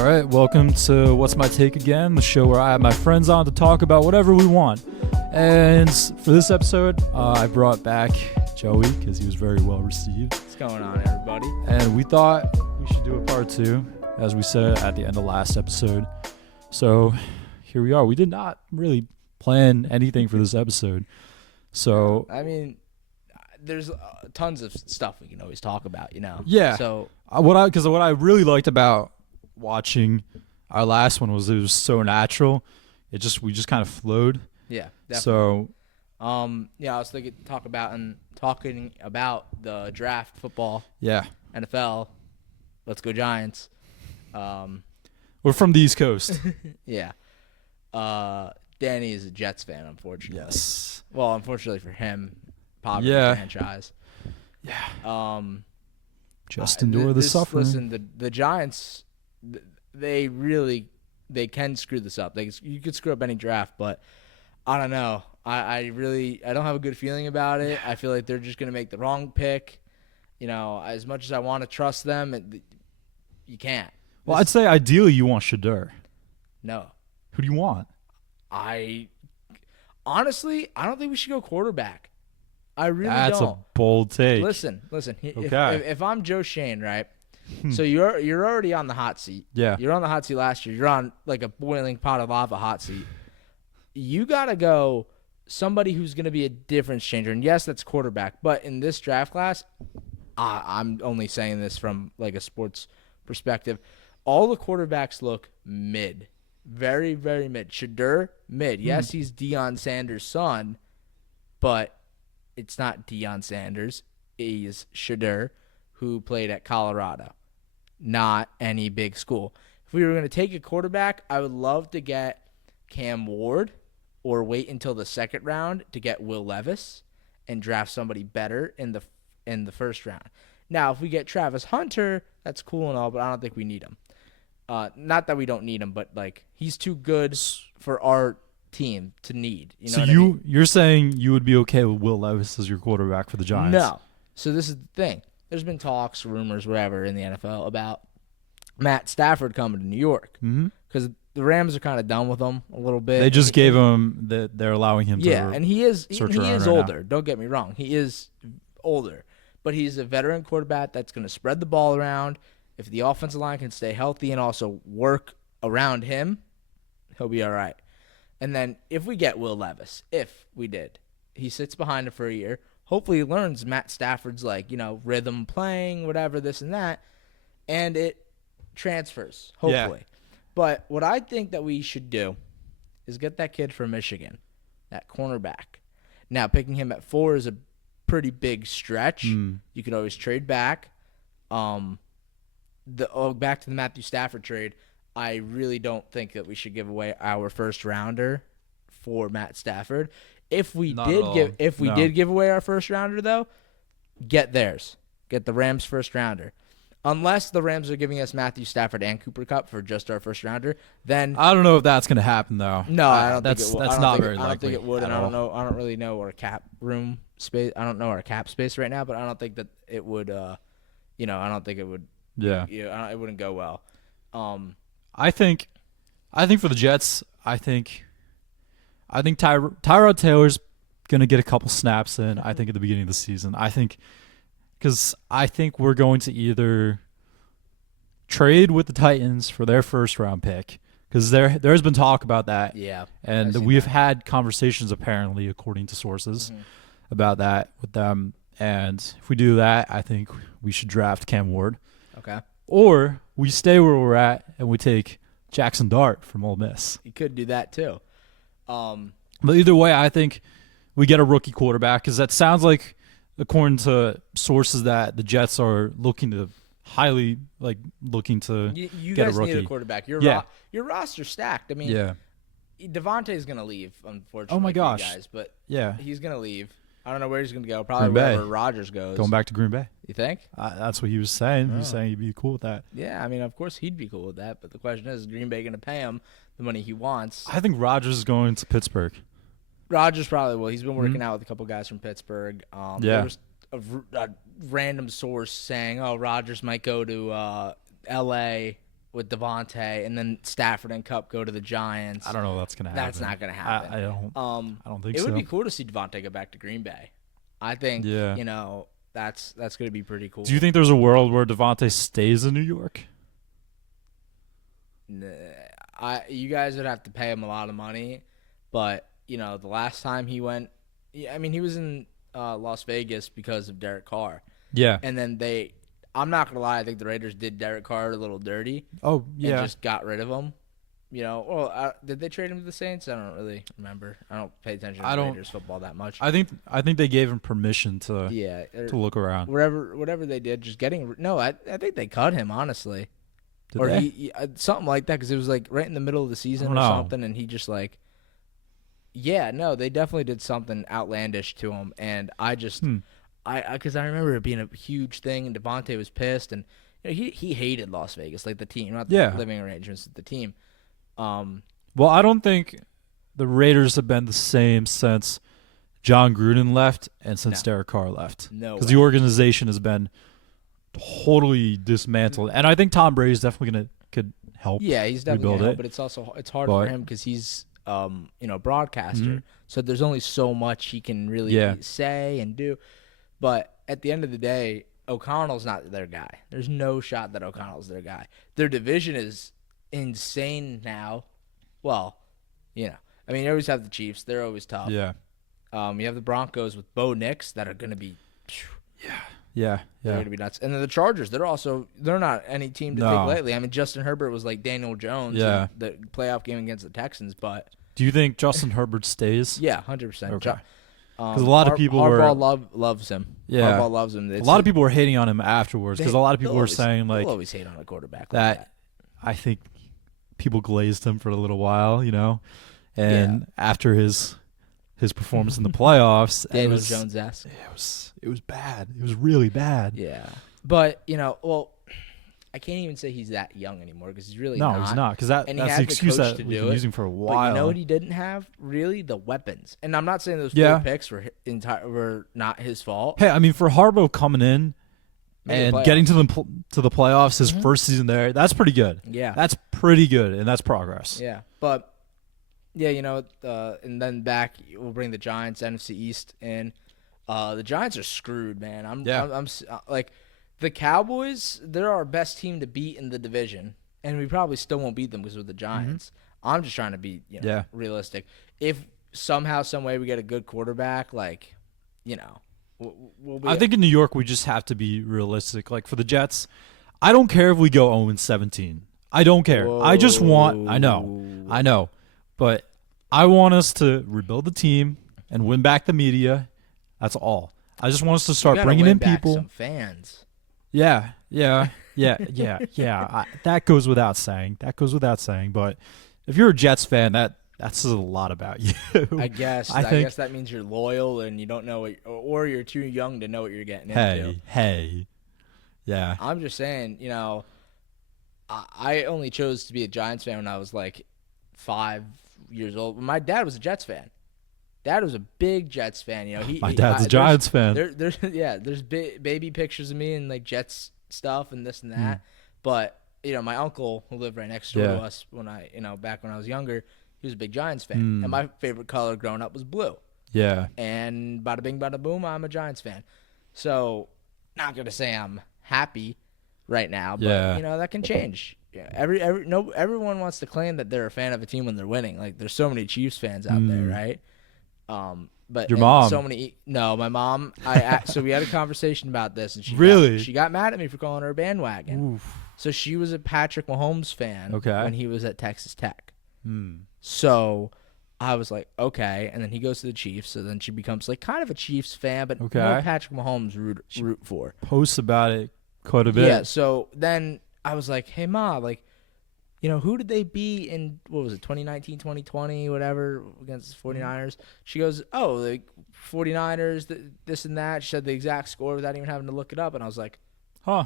All right, welcome to What's My Take Again, the show where I have my friends on to talk about whatever we want. And for this episode, I brought back Joey because he was very well received. What's going on, everybody? And we thought we should do a part 2, as we said at the end of last episode. So here we are. We did not really plan anything for this episode. So I mean, there's tons of stuff we can always talk about, you know? Yeah. So what I really liked about watching our last one was it was so natural. We just kind of flowed. yeah, definitely. So I was talking about the draft, football, yeah, NFL. Let's go Giants. we're from the East Coast. Yeah. Danny is a Jets fan, unfortunately. Yes. Well, unfortunately for him, popular franchise. Yeah. Just endure the suffering. Listen, the Giants, they can screw this up. You could screw up any draft, but I don't know. I don't have a good feeling about it. I feel like they're just going to make the wrong pick. You know, as much as I want to trust them, you can't. Well, I'd say ideally you want Shedeur. No. Who do you want? Honestly, I don't think we should go quarterback. I really That's don't. a bold take. Listen. Okay. If I'm Joe Shane, right? So you're already on the hot seat. Yeah. You're on the hot seat last year. You're on like a boiling pot of lava hot seat. You got to go somebody who's going to be a difference changer. And yes, that's quarterback. But in this draft class, I'm only saying this from like a sports perspective. All the quarterbacks look mid. Very, very mid. Shedeur, mid. Yes, he's Deion Sanders' son, but it's not Deion Sanders. He's Shedeur, who played at Colorado, not any big school. If we were going to take a quarterback, I would love to get Cam Ward or wait until the second round to get Will Levis and draft somebody better in the first round. Now, if we get Travis Hunter, that's cool and all, but I don't think we need him. Not that we don't need him, but like he's too good for our team to need. You know So what I mean? you're saying you would be okay with Will Levis as your quarterback for the Giants? No. So this is the thing. There's been talks, rumors, whatever in the NFL about Matt Stafford coming to New York because the Rams are kind of done with him a little bit. They just gave him that they're allowing him to. Yeah, and he is search around right older. now. Don't get me wrong. He is older, but he's a veteran quarterback that's going to spread the ball around. If the offensive line can stay healthy and also work around him, he'll be all right. And then if we get Will Levis, he sits behind him for a year. Hopefully he learns Matt Stafford's rhythm playing, whatever, this and that, and it transfers, hopefully. Yeah. But what I think that we should do is get that kid from Michigan, that cornerback. Now, picking him at 4 is a pretty big stretch. You can always trade back. Back to the Matthew Stafford trade, I really don't think that we should give away our first rounder for Matt Stafford. If we did give away our first rounder, though, get theirs. Get the Rams' first rounder. Unless the Rams are giving us Matthew Stafford and Cooper Kupp for just our first rounder, then I don't know if that's going to happen though. No, I don't think it will. That's not very likely. I don't think it would, and I don't really know our cap room space. I don't know our cap space right now, but I don't think that it would. I don't think it would. Yeah. It wouldn't go well. I think for the Jets, I think Tyrod Taylor's gonna get a couple snaps in. I think at the beginning of the season. Because I think we're going to either trade with the Titans for their first round pick, because there's been talk about that. Yeah. And we've had conversations apparently, according to sources, about that with them. And if we do that, I think we should draft Cam Ward. Okay. Or we stay where we're at and we take Jackson Dart from Ole Miss. You could do that too. But either way, I think we get a rookie quarterback, because that sounds like, according to sources, that the Jets are looking to you get guys a rookie. need a quarterback. Your roster's stacked. I mean, Devontae's going to leave, unfortunately. Oh my gosh. For you guys, but yeah, he's going to leave. I don't know where he's going to go. Probably Green Bay. wherever Rodgers goes. Going back to Green Bay. You think? That's what he was saying. He was saying he'd be cool with that. Yeah, I mean, of course he'd be cool with that. But the question is Green Bay going to pay him the money he wants? I think Rodgers is going to Pittsburgh. Rodgers probably will. He's been working out with a couple guys from Pittsburgh. There was a random source saying, Rodgers might go to L.A. with Devontae, and then Stafford and Cup go to the Giants. I don't know if that's gonna happen. That's not going to happen. I don't think it so. would be cool to see Devontae go back to Green Bay. I think, Yeah. that's going to be pretty cool. Do you think there's a world where Devontae stays in New York? You guys would have to pay him a lot of money, but the last time he went, I mean, he was in Las Vegas because of Derek Carr, Yeah. and then I'm not gonna lie, I think the Raiders did Derek Carr a little dirty Oh, and yeah. just got rid of him. Did they trade him to the Saints? I don't really remember. I don't pay attention to Raiders football that much. I think they gave him permission to Yeah, to look around. whatever they did, just getting I think they cut him, honestly. Did Or they? he something like that, because it was like right in the middle of the season or know. something, and he just like, they definitely did something outlandish to him, and I just, because I remember it being a huge thing, and Devontae was pissed, and he hated Las Vegas, like the team, not the Yeah. living arrangements of the team. Well, I don't think the Raiders have been the same since John Gruden left and since Derek Carr left. No Because way. the organization has been totally dismantled, and I think Tom Brady's definitely could help. Yeah, he's definitely rebuild gonna help, it. but it's hard But- for him because he's broadcaster. Mhm. So there's only so much he can really Yeah. say and do. But at the end of the day, O'Connell's not their guy. There's no shot that O'Connell's their guy. Their division is insane now. Well, I mean, you always have the Chiefs. They're always tough. Yeah. You have the Broncos with Bo Nix that are going to be Yeah. they're Yeah. going to be nuts. And then the Chargers, they're not any team to No. take lightly. I mean, Justin Herbert was like Daniel Jones Yeah. in the playoff game against the Texans, but Do you think Justin Herbert stays? yeah, 100%. Okay. 'Cause a lot of people Harbaugh loves him. Yeah. Harbaugh loves him. A lot of people were hating on him afterwards because a lot of people were saying like they'll always hate on a quarterback that. like that. I think people glazed him for a little while, and after his performance in the playoffs, Daniel Jones-esque. it was bad. It was really bad. Yeah. But, I can't even say he's that young anymore because he's really No, not. he's not, because And he that's had the the excuse coach that to we've do been it. using for a But while. you know what he didn't have? Really, the weapons. And I'm not saying those Yeah. 4 picks were not his fault. Hey, I mean, for Harbaugh coming in Made the and getting playoffs. to the playoffs, his first season there, that's pretty good. Yeah. That's pretty good, and that's progress. Yeah, but and then back we'll bring the Giants, NFC East in. The Giants are screwed, man. I'm like the Cowboys. They're our best team to beat in the division, and we probably still won't beat them because we're the Giants. I'm just trying to be realistic. If somehow, some way, we get a good quarterback, like we'll be. I think in New York we just have to be realistic. Like for the Jets, I don't care if we go 0-17. I don't care. I just want. I know, but I want us to rebuild the team and win back the media. That's all. I just want us to start bringing in people. Some fans. Yeah. That goes without saying. But if you're a Jets fan, that says a lot about you. I guess. I guess that means you're loyal and you don't know or you're too young to know what you're getting into. Hey. Yeah. I'm just saying, I only chose to be a Giants fan when I was like 5 years old. My dad was a Jets fan. Dad was a big Jets fan. My dad's a Giants fan. There's baby pictures of me and like Jets stuff and this and that. But my uncle who lived right next door to us when back when I was younger, he was a big Giants fan, and my favorite color growing up was blue. Yeah. And bada bing, bada boom, I'm a Giants fan. So, not gonna say I'm happy right now, but that can change. Yeah, everyone wants to claim that they're a fan of a team when they're winning. Like there's so many Chiefs fans out there, right? But your mom? So many. No, my mom. So we had a conversation about this, and she got mad at me for calling her a bandwagon. Oof. So she was a Patrick Mahomes fan when he was at Texas Tech. So I was like, okay, and then he goes to the Chiefs, so then she becomes like kind of a Chiefs fan, but more Patrick Mahomes root for. Posts about it quite a bit. Yeah. So then I was like, hey, Ma, like, who did they beat in, what was it, 2019, 2020, whatever, against the 49ers? She goes, oh, the 49ers, this and that. She said the exact score without even having to look it up. And I was like, Huh.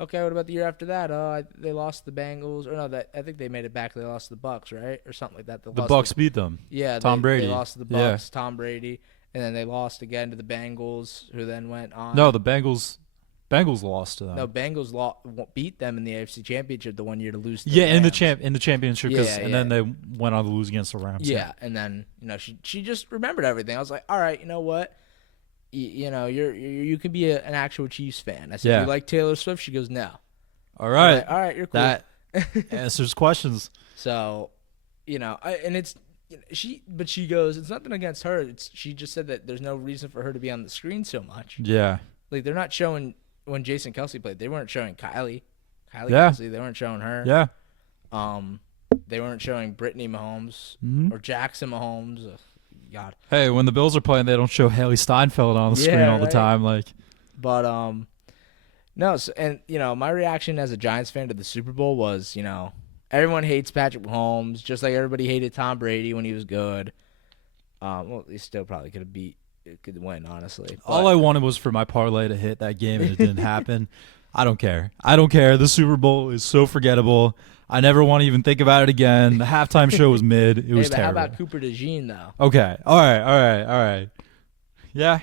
Okay, what about the year after that? They lost the Bengals. Or no, I think they made it back. They lost to the Bucks, right? Or something like that. The Bucks beat them. Yeah. Tom Brady. They lost to the Bucks, Tom Brady. And then they lost again to the Bengals, who then went on. No, the Bengals Bengals lost to them. No, Bengals beat them in the AFC Championship the one year to lose. To Yeah, the Rams. in the championship, and then Yeah. they went on to lose against the Rams. Yeah, and then she just remembered everything. I was like, all right, you know what? You can be an actual Chiefs fan. I said, Yeah. you like Taylor Swift? She goes, no. All I'm right, like, all right, you're cool. that answers questions. So, and it's but she goes, it's nothing against her. She just said that there's no reason for her to be on the screen so much. Yeah, Like they're not showing when Jason Kelsey played. They weren't showing Kylie Yeah. Kelsey. They weren't showing her. yeah. They weren't showing Brittany Mahomes Mhm. or Jackson Mahomes. Ugh, God. Hey, when the Bills are playing, they don't show Haley Steinfeld on the screen Yeah, all the right. time. Like, But no. So, and my reaction as a Giants fan to the Super Bowl was, everyone hates Patrick Mahomes, just like everybody hated Tom Brady when he was good. Well, he still probably could win, honestly. all I wanted was for my parlay to hit that game, and it didn't happen. I don't care. The Super Bowl is so forgettable. I never want to even think about it again. The halftime show was mid. It was but terrible. how about Cooper DeJean though? Okay. All right. Yeah.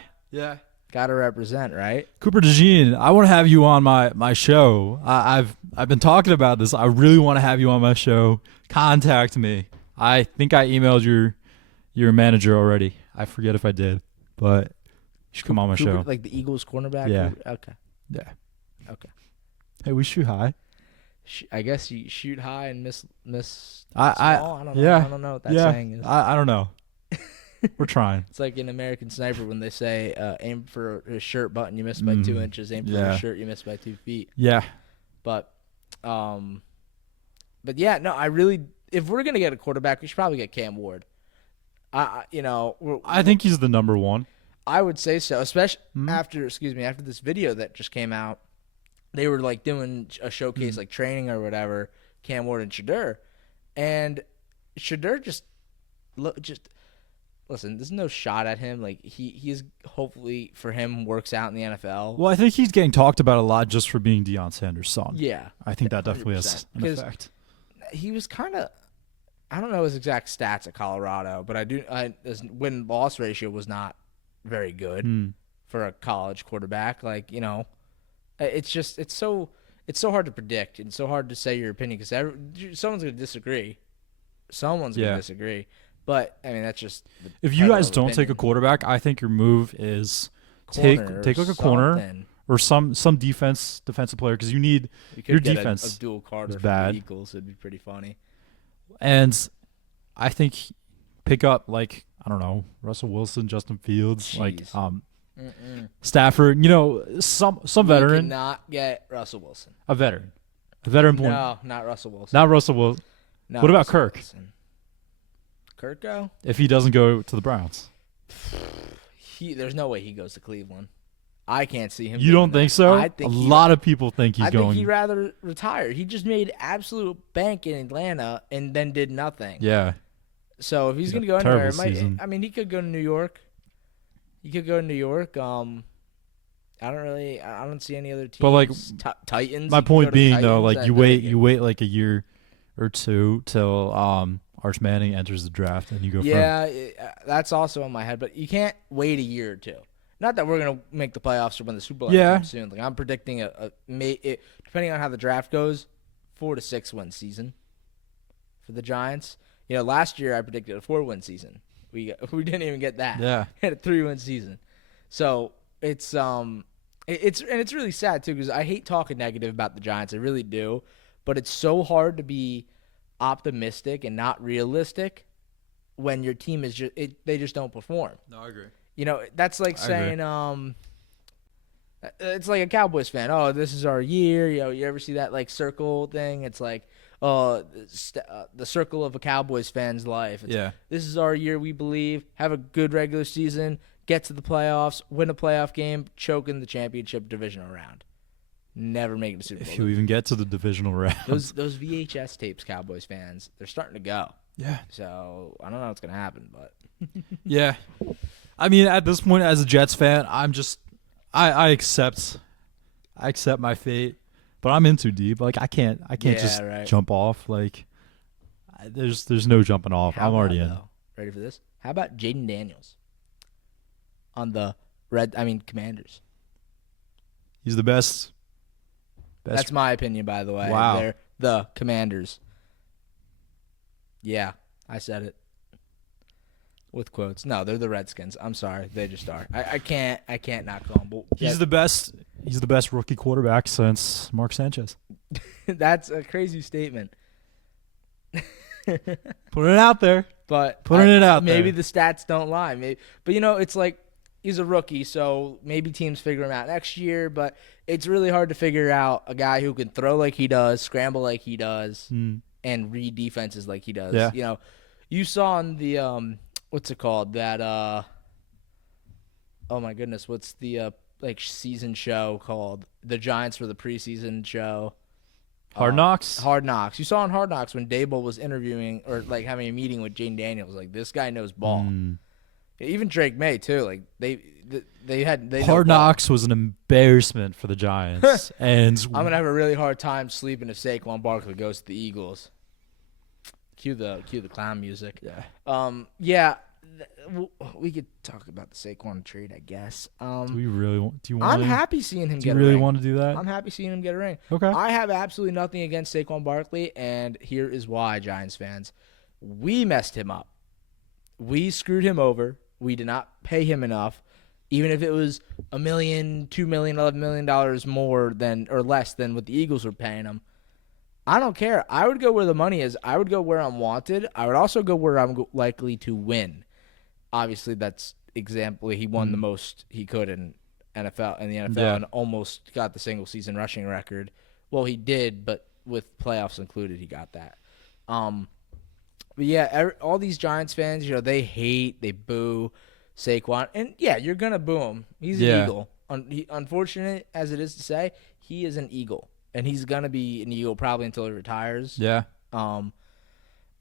Got to represent, right? Cooper DeJean, I want to have you on my show. I've been talking about this. I really want to have you on my show. Contact me. I think I emailed your manager already. I forget if I did, but you should come on my Cooper, show. like the Eagles cornerback. Yeah. Okay. Yeah. Okay. Hey, we shoot high. I guess you shoot high and miss I small. I don't know. yeah. I don't know what that Yeah. saying is. I don't know. We're trying. It's like in American Sniper when they say, aim for a shirt button, you miss by 2 Mhm. inches. Aim for Yeah. a shirt, you miss by 2 feet. Yeah. But yeah, no, I really, if we're gonna get a quarterback, we should probably get Cam Ward. I think he's the number one. I would say so, especially Mhm. after this video that just came out. They were like doing a showcase, like training or whatever, Cam Ward and Shedeur, and Shedeur just listen. There's no shot at him. Like he's hopefully for him works out in the NFL. Well, I think he's getting talked about a lot just for being Deion Sanders' son. Yeah, I think that definitely has 100%. an Because effect. he was kind of. I don't know his exact stats at Colorado, but his win-loss ratio was not very good Hmm. for a college quarterback. Like it's so hard to predict and so hard to say your opinion because someone's going to disagree. But I mean that's just If you guys don't take a quarterback, I think your move is take like a corner or some defensive player because you need your defense Abdul Carter is from bad. the Eagles. It'd be pretty funny. and I think pick up like I don't know Russell Wilson, Justin Fields, Jeez. Stafford. Some You veteran, cannot get Russell Wilson. a veteran point. No, not Russell Wilson. Not Russell Wilson. Not What about Russell Kirk? Wilson. Kirk go? If he doesn't go to the Browns, There's no way he goes to Cleveland. I can't see him. you doing don't think that. so? I think a lot of people think he's I going. think he'd rather retire. He just made absolute bank in Atlanta and then did nothing. Yeah. So if he's He's going to got go anywhere, terrible season. I mean, he could go to New York. I don't see any other teams. But, like, Titans. My he could go point to the being though, Titans, like and you then wait like a year or two till Arch Manning enters the draft and you go Yeah, that's also in my head. But you can't wait a year or two. Not that we're gonna make the playoffs or win the Super Bowl Yeah. anytime soon. Like I'm predicting depending on how the draft goes, 4 to 6 win season for the Giants. Last year I predicted a 4-win season. We didn't even get that. Yeah. We had a 3-win season. So it's really sad too because I hate talking negative about the Giants. I really do, but it's so hard to be optimistic and not realistic when your team is they just don't perform. No, I agree. That's like saying it's like a Cowboys fan. Oh, this is our year. You ever see that like circle thing? It's like the circle of a Cowboys fan's life. Yeah. This is our year. We believe have a good regular season, get to the playoffs, win a playoff game, choke in the championship divisional round. Never make it to Super Bowl. If you even get to the divisional round. those VHS tapes, Cowboys fans, they're starting to go. Yeah. So I don't know what's gonna happen, but Yeah. I mean, at this point, as a Jets fan, I'm just, I accept my fate, but I'm in too deep. Like I can't Yeah, just right. jump off. Like there's no jumping off. How I'm already about, in. though, ready for this? How about Jaden Daniels on the Commanders? He's the best. That's my opinion, by the way. Wow. They're the Commanders. Yeah, I said it with quotes. No, they're the Redskins. I'm sorry, they just are. I can't not call them. He's the best. He's the best rookie quarterback since Mark Sanchez. That's a crazy statement. Putting it out there. But Putting it out maybe there. the stats don't lie. But it's like he's a rookie, so maybe teams figure him out next year. But it's really hard to figure out a guy who can throw like he does, scramble like he does, and read defenses like he does. Yeah. You saw on the what's it called? That oh my goodness, what's the season show called? The Giants for the preseason show. Hard Knocks. Hard Knocks. You saw on Hard Knocks when Dable was interviewing or having a meeting with Jane Daniels. Like, this guy knows ball. Even Drake May too. Like they know Hard ball. Knocks was an embarrassment for the Giants, and I'm gonna have a really hard time sleeping if Saquon Barkley goes to the Eagles. Cue the clown music. yeah. We could talk about the Saquon trade, I guess. Do we really want? Do you want? I'm happy seeing him Do get you a really ring. want to do that? I'm happy seeing him get a ring. Okay. I have absolutely nothing against Saquon Barkley, and here is why, Giants fans. We messed him up. We screwed him over. We did not pay him enough. Even if it was $1 million, $2 million, $11 million more than or less than what the Eagles were paying him. I don't care. I would go where the money is. I would go where I'm wanted. I would also go where I'm likely to win. Obviously, that's example. He won the most he could in the NFL and almost got the single season rushing record. Well, he did, but with playoffs included, he got that. But yeah, all these Giants fans, they hate, they boo Saquon, and yeah, you're gonna boo him. He's an Eagle. Unfortunate as it is to say, he is an Eagle, and he's gonna be an Eagle probably until he retires. Yeah.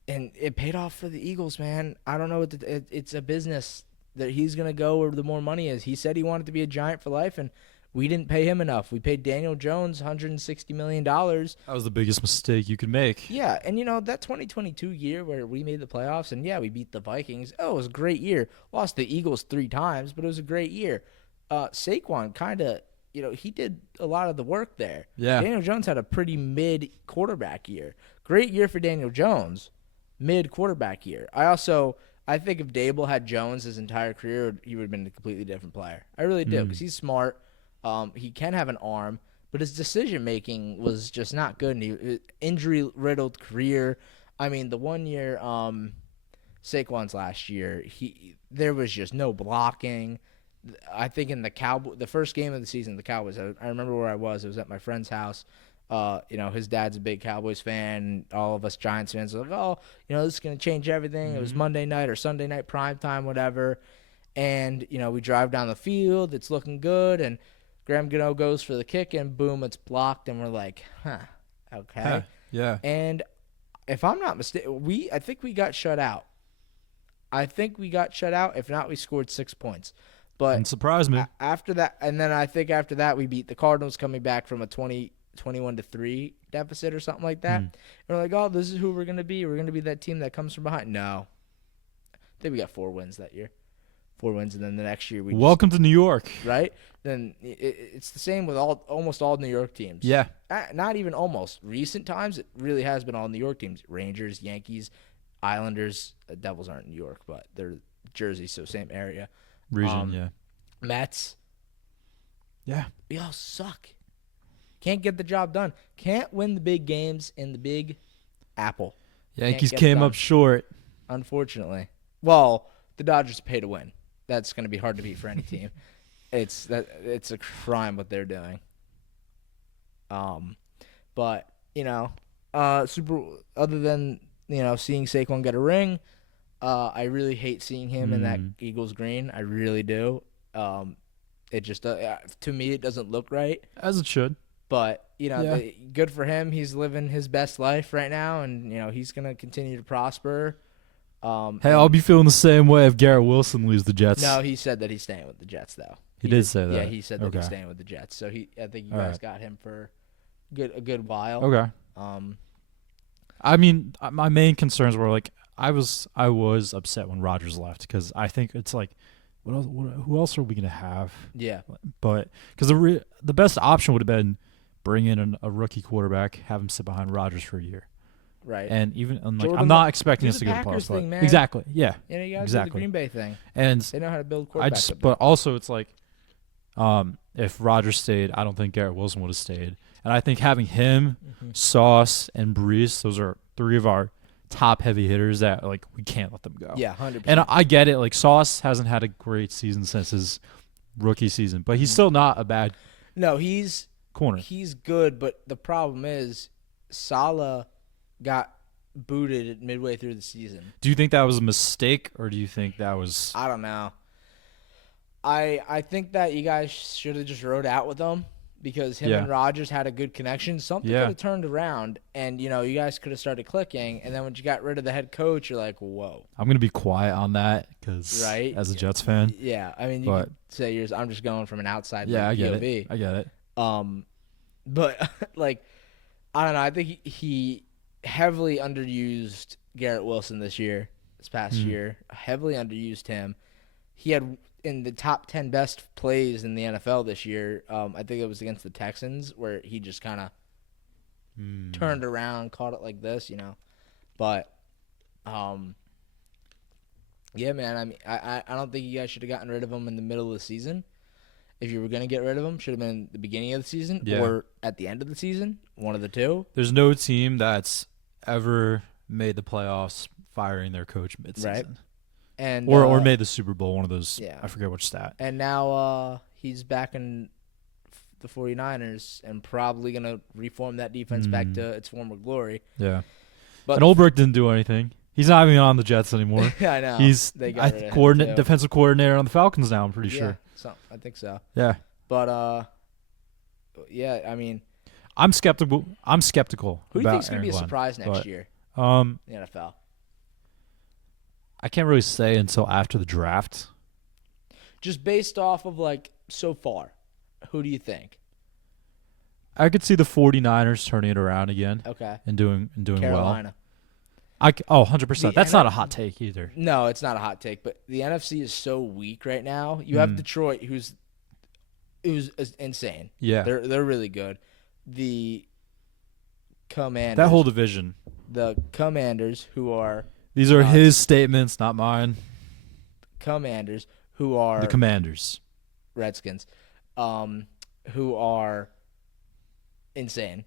And it paid off for the Eagles, man. I don't know what it's a business that he's gonna go where the more money is. He said he wanted to be a Giant for life, and we didn't pay him enough. We paid Daniel Jones $160 million. That was the biggest mistake you could make. Yeah, and that 2022 year where we made the playoffs, and yeah, we beat the Vikings. Oh, it was a great year. Lost the Eagles 3 times, but it was a great year. Saquon kind of, he did a lot of the work there. Yeah. Daniel Jones had a pretty mid quarterback year. Great year for Daniel Jones. Mid quarterback year. I think if Dable had Jones his entire career, he would have been a completely different player. I really do, because he's smart. He can have an arm, but his decision making was just not good. And injury riddled career. I mean, the 1 year Saquon's last year, there was just no blocking. I think in the first game of the season, the Cowboys. I remember where I was. It was at my friend's house. His dad's a big Cowboys fan. All of us Giants fans are like, oh, this is going to change everything. It was Monday night or Sunday night prime time, whatever. And, we drive down the field. It's looking good. And Graham Gano goes for the kick, and boom, it's blocked. And we're like, okay. Huh, yeah. And if I'm not mistaken, I think we got shut out. If not, we scored 6 points. But Didn't surprise me. After that, and then I think after that, we beat the Cardinals coming back from a 21-3 deficit or something like that. And we're like, oh, this is who we're going to be. We're going to be that team that comes from behind. No. I think we got 4 wins that year. 4 wins, and then the next year Welcome to New York. Right? Then it's the same with almost all New York teams. Yeah. Not even almost. Recent times, it really has been all New York teams. Rangers, Yankees, Islanders. Devils aren't in New York, but they're Jersey, so same area. Region, yeah. Mets. Yeah. We all suck. Can't get the job done. Can't win the big games in the Big Apple. Yankees get it came done. up short. Unfortunately. Well, the Dodgers pay to win. That's going to be hard to beat for any team. It's a crime what they're doing. But super. Other than seeing Saquon get a ring, I really hate seeing him in that Eagles green. I really do. It just to me it doesn't look right. As it should. But good for him. He's living his best life right now, and he's gonna continue to prosper. Hey, I'll be feeling the same way if Garrett Wilson leaves the Jets. No, he said that he's staying with the Jets, though. He did say that. Yeah, he said that he's Okay. staying with the Jets. So I think you All guys right. got him for a good while. Okay. I mean, my main concerns were like I was upset when Rodgers left because I think it's like who else are we gonna have? Yeah. But because the best option would have been bring in a rookie quarterback, have him sit behind Rodgers for a year, Right. and I'm Jordan not Love- expecting do us to the get a Packers playoffs, but thing, man. exactly, yeah, You know, you got to do the exactly. Green Bay thing. And They know how to build quarterbacks. up there. but also it's like, if Rodgers stayed, I don't think Garrett Wilson would have stayed, and I think having him, Sauce, and Brees, those are three of our top heavy hitters that like we can't let them go. Yeah, 100%. And I get it. Like Sauce hasn't had a great season since his rookie season, but he's still not a bad no, he's corner. good, but the problem is Salah got booted midway through the season. Do you think that was a mistake, or do you think that was? I don't know. I think that you guys should have just rode out with them because him Yeah. and Rodgers had a good connection. Something Yeah. could have turned around, and you guys could have started clicking. And then when you got rid of the head coach, you're like, whoa. I'm gonna be quiet on that because, Right? as a Jets fan, Yeah, I mean, you But- could say I'm just going from an outside yeah, I like, get POV. it. I get it. But like, I don't know. I think he heavily underused Garrett Wilson this past year. Heavily underused him. He had in the top 10 best plays in the NFL this year. I think it was against the Texans where he just kind of turned around, caught it like this, But, yeah, man. I mean, I don't think you guys should have gotten rid of him in the middle of the season. If you were going to get rid of him, should have been the beginning of the season or at the end of the season, one of the two. There's no team that's ever made the playoffs firing their coach midseason, Right. And or made the Super Bowl. One of those. Yeah. I forget which stat. And now he's back in the 49ers and probably going to reform that defense back to its former glory. Yeah. But And Olbrich didn't do anything. He's not even on the Jets anymore. yeah, I know. He's They got rid of him, too. defensive coordinator on the Falcons now. I'm pretty Yeah, sure. I think so. Yeah. But yeah, I mean, I'm skeptical. who do you about think's going to be a Aaron Glenn, surprise next but, year Um, in the NFL? I can't really say until after the draft. Just based off of like so far, who do you think? I could see the 49ers turning it around again Okay, and doing well. Carolina. 100%. That's The not a hot take either. No, it's not a hot take, but the NFC is so weak right now. You have Detroit, who's insane. Yeah. They're really good. The Commanders, That whole division. the Commanders, who are These are his statements, not mine. Commanders, who are The Commanders. Redskins, who are insane.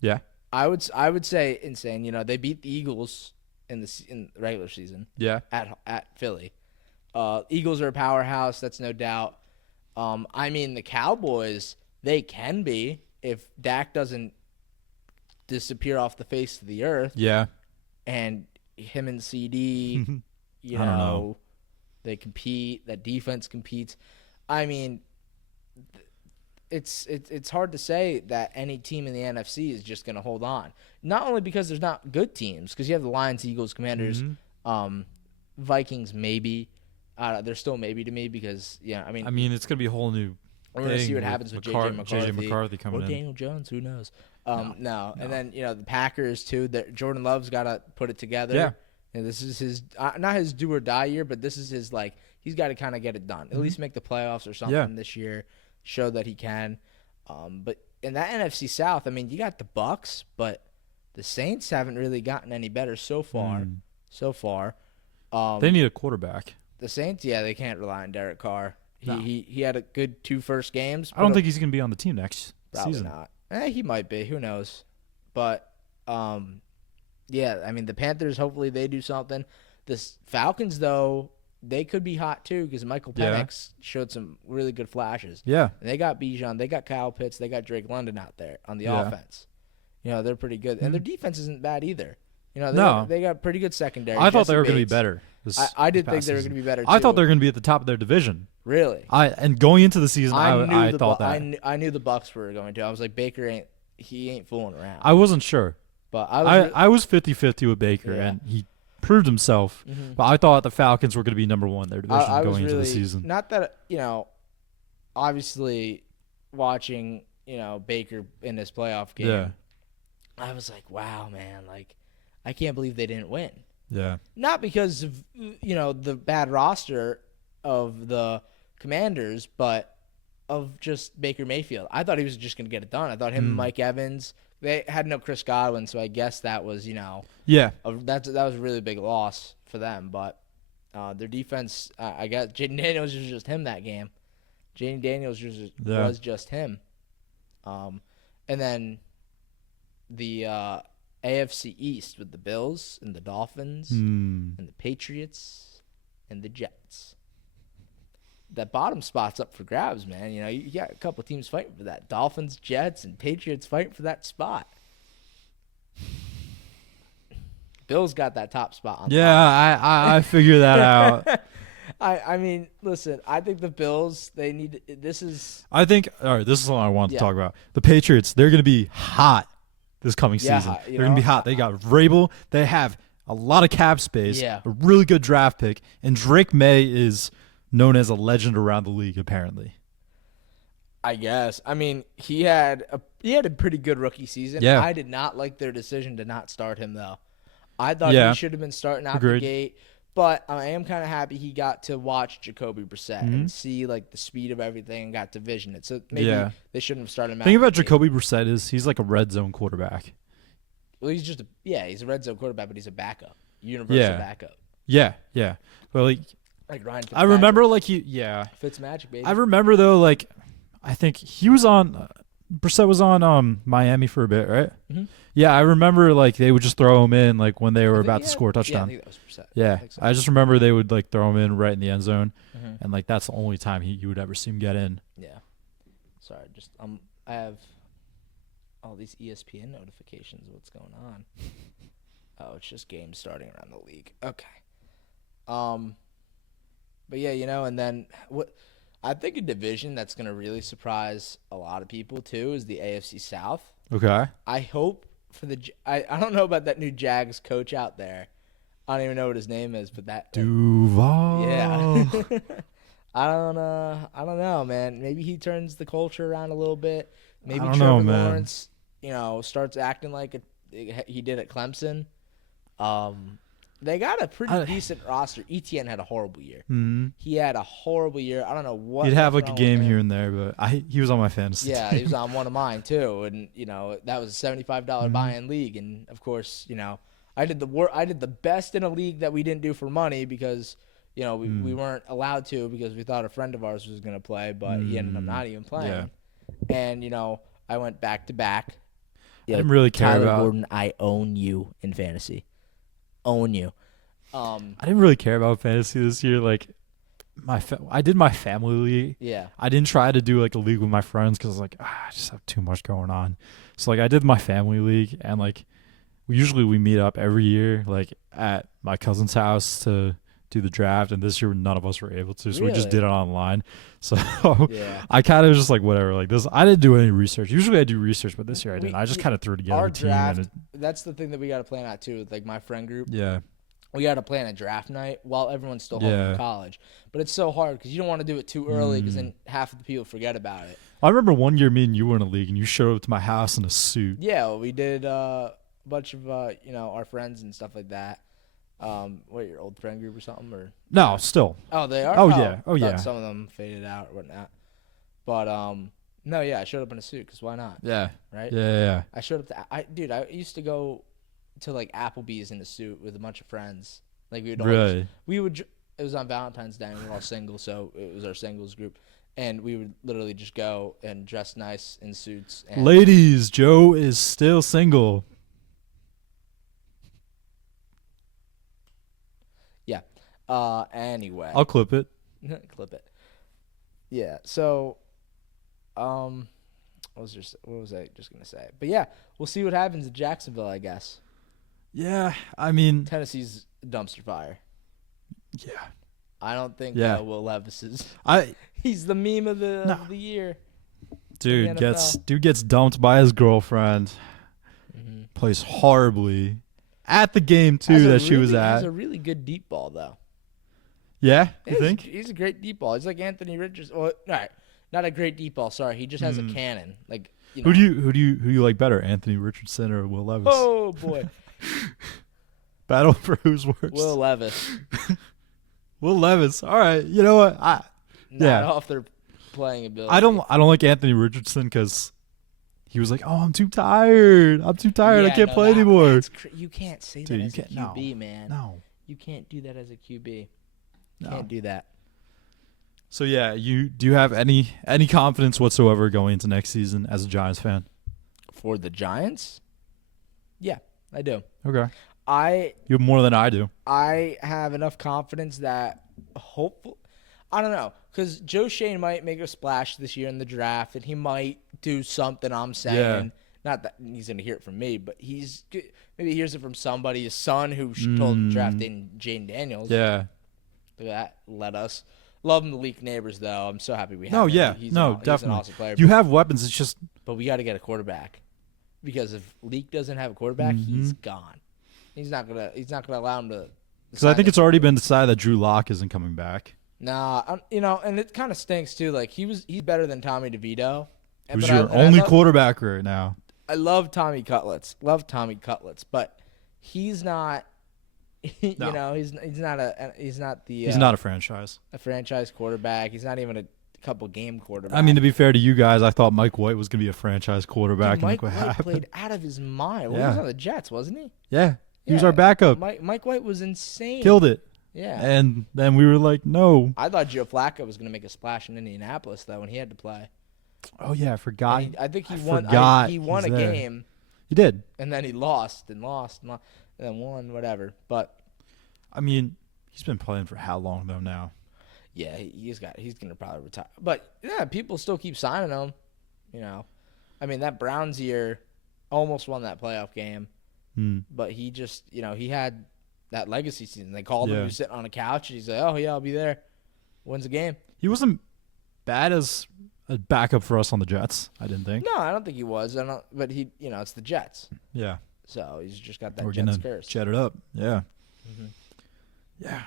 Yeah. I would say insane. They beat the Eagles in the regular season Yeah. at Philly. Eagles are a powerhouse. That's no doubt. I mean, the Cowboys, they can be if Dak doesn't disappear off the face of the earth, Yeah. and him and CD, I don't know. they compete. That defense competes. I mean, it's hard to say that any team in the NFC is just going to hold on. Not only because there's not good teams, because you have the Lions, Eagles, Commanders, Vikings, maybe. They're still maybe to me because I mean it's gonna be a whole new. we're going to see thing what happens with JJ JJ McCarthy coming or in. Daniel Jones. Who knows? No. And then the Packers too. That Jordan Love's got to put it together. Yeah. And this is his not his do or die year, but this is his he's got to kind of get it done. At least make the playoffs or something this year. Show that he can. But in that NFC South, I mean, you got the Bucks, but the Saints haven't really gotten any better so far. So far, They need a quarterback. the Saints, they can't rely on Derek Carr. No. He had a good 2 first games. I don't think he's gonna be on the team next Probably season. not. He might be. Who knows? But, I mean, the Panthers, hopefully they do something. The Falcons, though, they could be hot, too, because Michael Yeah. Penix showed some really good flashes. Yeah. And they got Bijan. They got Kyle Pitts. They got Drake London out there on the Yeah. offense. They're pretty good. And their defense isn't bad either. No. They got pretty good secondary. I thought Jesse they were gonna be Bates. better. I did think they were going to be better, too. I thought they were gonna be at the top of their division. Really? And going into the season, I the thought Bu- that. I knew the Bucks were going to. I was like, Baker ain't fooling around. I wasn't sure. But I was 50-50 with Baker, Yeah. and he proved himself. But I thought the Falcons were going to be number one in their division I was going into really, the season. Not that obviously watching Baker in this playoff game. Yeah. I was like, wow, man, I can't believe they didn't win. Yeah. Not because of the bad roster of the Commanders, but of just Baker Mayfield. I thought he was just going to get it done. I thought him and Mike Evans. They had no Chris Godwin, so I guess that was Yeah. that was a really big loss for them. But their defense, I guess Jaden Daniels was just him that game. Jaden Daniels was just him. And then the AFC East with the Bills and the Dolphins and the Patriots and the Jets. That bottom spot's up for grabs, man. You got a couple teams fighting for that. Dolphins, Jets, and Patriots fighting for that spot. Bills got that top spot on top. I figured that out. I mean, listen, I think the Bills, they need this is I think all right, this is what I wanted Yeah. to talk about. The Patriots, they're going to be hot this coming Yeah, season. you They're going to be know, hot. They got Vrabel. They have a lot of cap space. Yeah. A really good draft pick, and Drake May is known as a legend around the league apparently. I guess. I mean, he had a pretty good rookie season. Yeah. I did not like their decision to not start him though. I thought Yeah. he should have been starting out Agreed. the gate. But I am kind of happy he got to watch Jacoby Brissett and see like the speed of everything and got to vision it. So maybe Yeah. they shouldn't have started him out. The thing about the gate. Jacoby Brissett is he's like a red zone quarterback. Well, he's a red zone quarterback, but he's a backup, universal Yeah. backup, Yeah. But like like Ryan. I remember like Fitzmagic, baby. I remember though, like I think he was on Brissett was on Miami for a bit, right? Mhm. Yeah, I remember like they would just throw him in like when they were about to score a Yeah, I touchdown. think that was Brissett. Yeah, think so. I just remember they would like throw him in right in the end zone, Mhm. and like that's the only time you would ever see him get in. Yeah. Sorry, just I have all these ESPN notifications. What's going on? Oh, it's just games starting around the league. Okay. But yeah, and then what I think a division that's going to really surprise a lot of people too is the AFC South. Okay. I hope for I don't know about that new Jags coach out there. I don't even know what his name is, but that Duval. yeah. I don't know, man. Maybe he turns the culture around a little bit. Maybe I don't Trevor know, man. Lawrence, starts acting like he did at Clemson. They got a pretty decent roster. ETN had a horrible year. He had a horrible year. I don't know what. He'd have was like a wrong game with here him. and there, but he was on my fantasy. Yeah, team. he was on one of mine too, and that was a $75 Mm-hmm. buy-in league, and of course, I did the best in a league that we didn't do for money because we weren't allowed to because we thought a friend of ours was going to play, but he ended up not even playing. Yeah. And I went back to back. I didn't really care Tyler about. Gordon, I own you in fantasy. Own you. I didn't really care about fantasy this year. Like I did my family league. Yeah. I didn't try to do like a league with my friends because like I just have too much going on. So like I did my family league, and like usually we meet up every year like at my cousin's house to do the draft, and this year none of us were able to, so we just Really? did it online. So Yeah. I kind of was just like whatever, like this. I didn't do any research. Usually I do research, but this year I didn't. I just kind of threw together Our a team. draft, And that's the thing that we got to plan out too with like my friend group. yeah, We got to plan a draft night while everyone's still home Yeah. from college. But it's so hard because you don't want to do it too early because then half of the people forget about it. I remember one year me and you were in a league, and you showed up to my house in a suit. Yeah, well, we did a bunch of our friends and stuff like that. What, your old friend group or something? Or No, still. oh, they are. Oh, yeah. Oh, I thought yeah. Some of them faded out or whatnot. But no, yeah, I showed up in a suit because why not? Yeah, Right? yeah. I showed up to I used to go to like Applebee's in a suit with a bunch of friends. Like Really? It was on Valentine's Day and we were all single, so it was our singles group. And we would literally just go and dress nice in suits. And Ladies, Joe is still single. yeah. Anyway. I'll clip it. Clip it. Yeah. So, what was I just gonna say? But yeah, we'll see what happens in Jacksonville. I guess Yeah, I mean, Tennessee's a dumpster fire. yeah. I don't think Yeah. Will Levis is. I He's the meme of the No. of the year. dude NFL. gets dumped by his girlfriend. Mm-hmm. Plays horribly at the game too that she was Has at. a really good deep ball though. Yeah, you think? He's a great deep ball. He's like Anthony Richardson. Well, all right, not a great deep ball. Sorry, he just has a cannon. Like Who do you like better, Anthony Richardson or Will Levis? Oh boy, Battle for who's worse. Will Levis. Will Levis. All right. You know what? Not Yeah. off their playing ability. I don't like Anthony Richardson because he was like, "Oh, I'm too tired. I'm too tired. I Yeah, can't no, play anymore." you can't say Dude, that you as a can't. No. QB, man. No. You can't do that as a QB. No. Can't do that. So yeah, do you have any confidence whatsoever going into next season as a Giants fan? For the Giants? Yeah, I do. Okay. I You have more than I do. have enough confidence that hopefully, I don't know, because Joe Shane might make a splash this year in the draft, and he might do something. I'm saying, Yeah. not that he's gonna hear it from me, but maybe he hears it from somebody, his son, who told him to draft in Jane Daniels. Yeah. Look at that, let us love him to Leak Neighbors though. I'm so happy we have No, him. yeah. He's No, he's an definitely. awesome player. You have weapons. It's just But we got to get a quarterback, because if Leak doesn't have a quarterback, he's gone. He's not gonna allow him to. because I think it's already been decided that Drew Lock isn't coming back. Nah, and it kind of stinks too. Like he's better than Tommy DeVito. Who's But your I only love- quarterback right now? I love Tommy Cutlets. But he's not. You No. know, he's not He's not a franchise. a franchise quarterback. He's not even a couple game quarterback. I mean, to be fair to you guys, I thought Mike White was going to be a franchise quarterback. Dude, and Mike look what White happened. played out of his mind. Well, Yeah. he was on the Jets, wasn't he? Yeah. He was Yeah. our backup. Mike White was insane. Killed it. Yeah. And then we were like, no. I thought Joe Flacco was going to make a splash in Indianapolis though when he had to play. Oh, yeah. I forgot. I think he I won. forgot He won a he's there. game, He did. and then he lost and then won. Whatever. But I mean, he's been playing for how long, though, now? yeah, he's gonna probably retire. But yeah, people still keep signing him. You know, I mean that Browns year almost won that playoff game, but he just he had that legacy season. They called him. Yeah. He was sitting on a couch, and he's like, "Oh yeah, I'll be there." Wins a game. He wasn't bad as a backup for us on the Jets, I didn't think. No, I don't think he was. But he, it's the Jets, Yeah. so he's just got that We're Jets going to curse. jet it up. Yeah. Mhm. Yeah.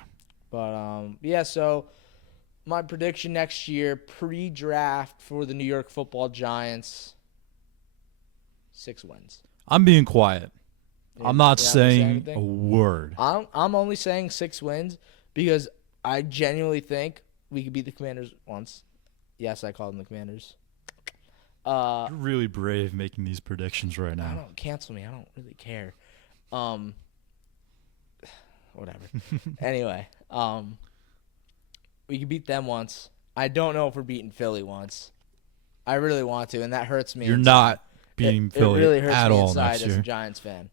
But yeah. So my prediction next year, pre-draft for the New York Football Giants, 6 wins. I'm being quiet. I'm not You're gonna say saying anything? a word. I'm only saying 6 wins because I genuinely think we could beat the Commanders once. Yes, I called them the Commanders. You're really brave making these predictions right I now. don't cancel me. I don't really care. Whatever. Anyway, we could beat them once. I don't know if we're beating Philly once. I really want to, and that hurts me. You're inside. not beating Philly It really hurts at me all inside next as a year. Giants fan.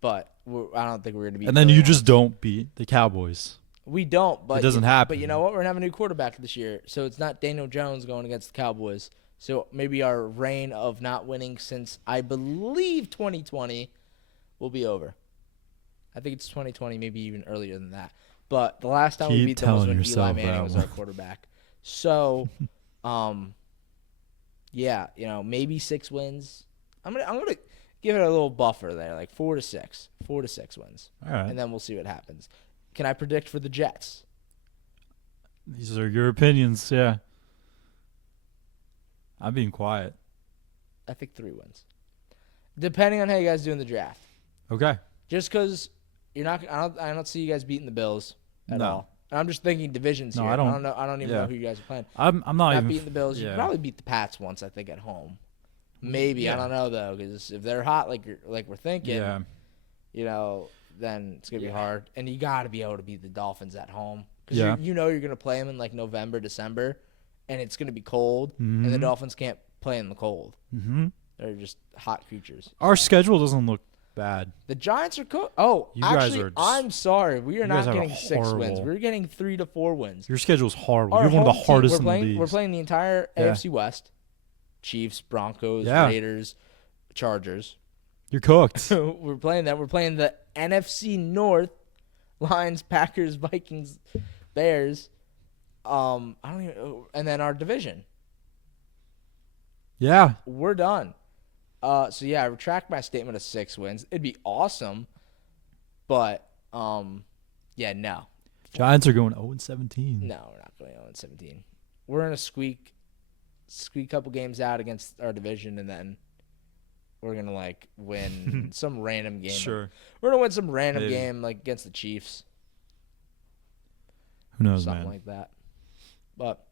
But I don't think we're going to beat. And then Philly you once. just don't beat the Cowboys. We don't. But It doesn't happen. But you know what? We're gonna have a new quarterback this year, so it's not Daniel Jones going against the Cowboys. So maybe our reign of not winning since I believe 2020 will be over. I think it's 2020, maybe even earlier than that. But the last time we Keep beat them was telling when Eli yourself Manning that was one. our quarterback. So, yeah, maybe 6 wins. I'm gonna give it a little buffer there, like 4 to 6 wins, All right. and then we'll see what happens. Can I predict for the Jets? These are your opinions, yeah. I'm being quiet. I think 3 wins, depending on how you guys do in the draft. Okay. Just because you're not, I don't see you guys beating the Bills at No. all. And I'm just thinking divisions No, here. I don't- know. I don't even yeah. know who you guys are playing. I'm not Not even beating the Bills. You yeah. could probably beat the Pats once, I think, at home. Maybe Yeah. I don't know though, because if they're hot like we're thinking, Yeah. then it's gonna be hard. And you got to be able to beat the Dolphins at home, because Yeah. you're gonna play them in like November, December, and it's gonna be cold, and the Mhm. Dolphins can't play in the cold. Mhm. They're just hot creatures. Our schedule doesn't look bad. The Giants are cool. Oh, You guys actually, are just- I'm sorry. We are you not guys have a getting 6 wins. horrible- We're getting 3 to 4 wins. Your schedule's horrible. Our You're one of home the team- hardest we're in playing, the league. We're playing the entire Yeah. AFC West. Chiefs, Broncos, Yeah. Raiders, Chargers. You're cooked. We're playing that. We're playing the NFC North: Lions, Packers, Vikings, Bears. I don't even. And then our division. Yeah. We're done. So yeah, I retract my statement of 6 wins. It'd be awesome, but yeah, no, Giants are going 0-17. no, we're not going 0-17. We're in a squeak couple games out against our division, and then we're gonna like win some random game. Sure. We're gonna win some random Maybe. game like against the Chiefs. Who knows, something man? like that. But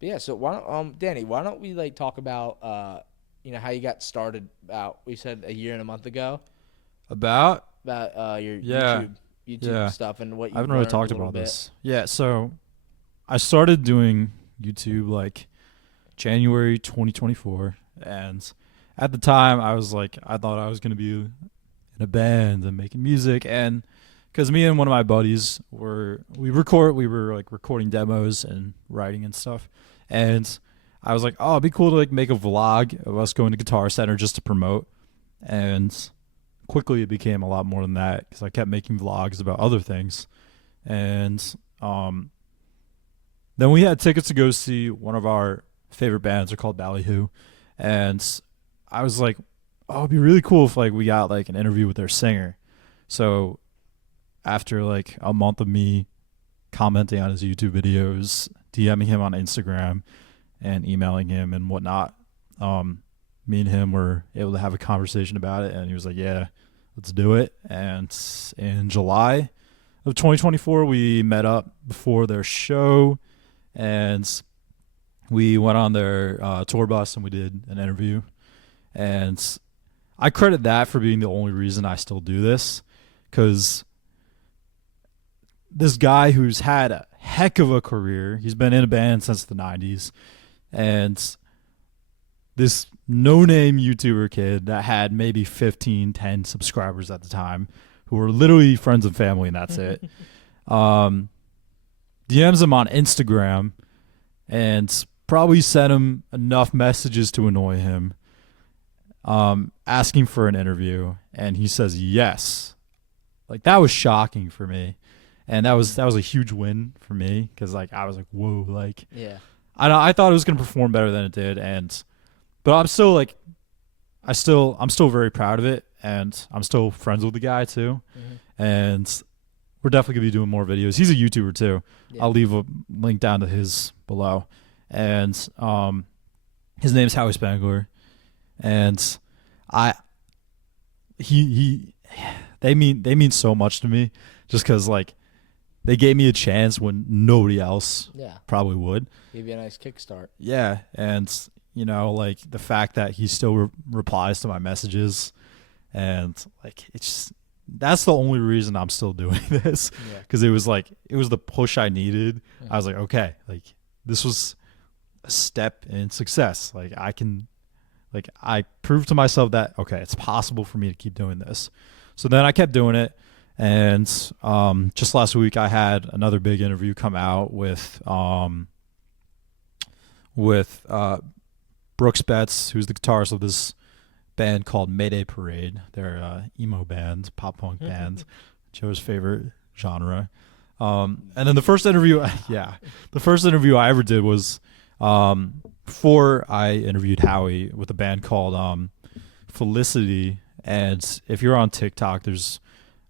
yeah, so why don't Danny, why don't we like talk about how you got started about we said a year and a month ago About about your yeah, YouTube yeah. stuff and what I you've haven't really learned a talked little about bit. this. Yeah, so I started doing YouTube like January 2024, and at the time I was like, I thought I was gonna be in a band and making music, and because me and one of my buddies we were like recording demos and writing and stuff, and I was like, oh, it'd be cool to like make a vlog of us going to Guitar Center just to promote, and quickly it became a lot more than that because I kept making vlogs about other things, and um, then we had tickets to go see one of our favorite bands. They're called Ballyhoo, and I was like, oh, it'd be really cool if like we got like an interview with their singer. So after like a month of me commenting on his YouTube videos, DMing him on Instagram, and emailing him and whatnot, me and him were able to have a conversation about it, and he was like, "Yeah, let's do it." And in July of 2024, we met up before their show, and we went on their tour bus and we did an interview. And I credit that for being the only reason I still do this, because this guy who's had a heck of a career, he's been in a band since the 90s, and this no-name YouTuber kid that had maybe 15, 10 subscribers at the time, who were literally friends and family, and that's it. DMs him on Instagram and probably sent him enough messages to annoy him, asking for an interview, and he says yes. Like, that was shocking for me, and that was a huge win for me, because like I was like, whoa, like Yeah. I thought it was gonna perform better than it did, but I'm still like, I'm still very proud of it, and I'm still friends with the guy too, and we're definitely gonna be doing more videos. He's a YouTuber too. Yeah. I'll leave a link down to his below, and his name is Howie Spangler, and they mean so much to me, just because like they gave me a chance when nobody else Yeah. probably would. Give you a nice kickstart. Yeah, and like the fact that he still replies to my messages, and like that's the only reason I'm still doing this, Yeah. because it was the push I needed. I was like, okay, like this was a step in success. Like I proved to myself that okay, it's possible for me to keep doing this. So then I kept doing it, and just last week I had another big interview come out with Brooks Betts, who's the guitarist of this band called Mayday Parade. They're a emo band, pop punk band, Joe's favorite genre. And then the first interview, the first interview I ever did was before I interviewed Howie, with a band called Felicity. And if you're on TikTok,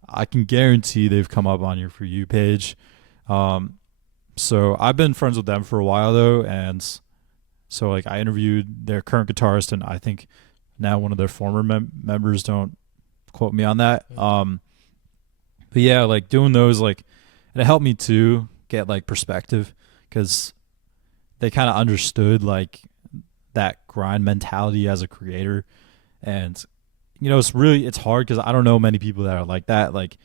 I can guarantee they've come up on your For You page. So I've been friends with them for a while though, and so like I interviewed their current guitarist, and I think now one of their former members. Don't quote me on that. But yeah, like doing those, like it helped me to get like perspective, because they kind of understood like that grind mentality as a creator, and it's hard because I don't know many people that are like that. Like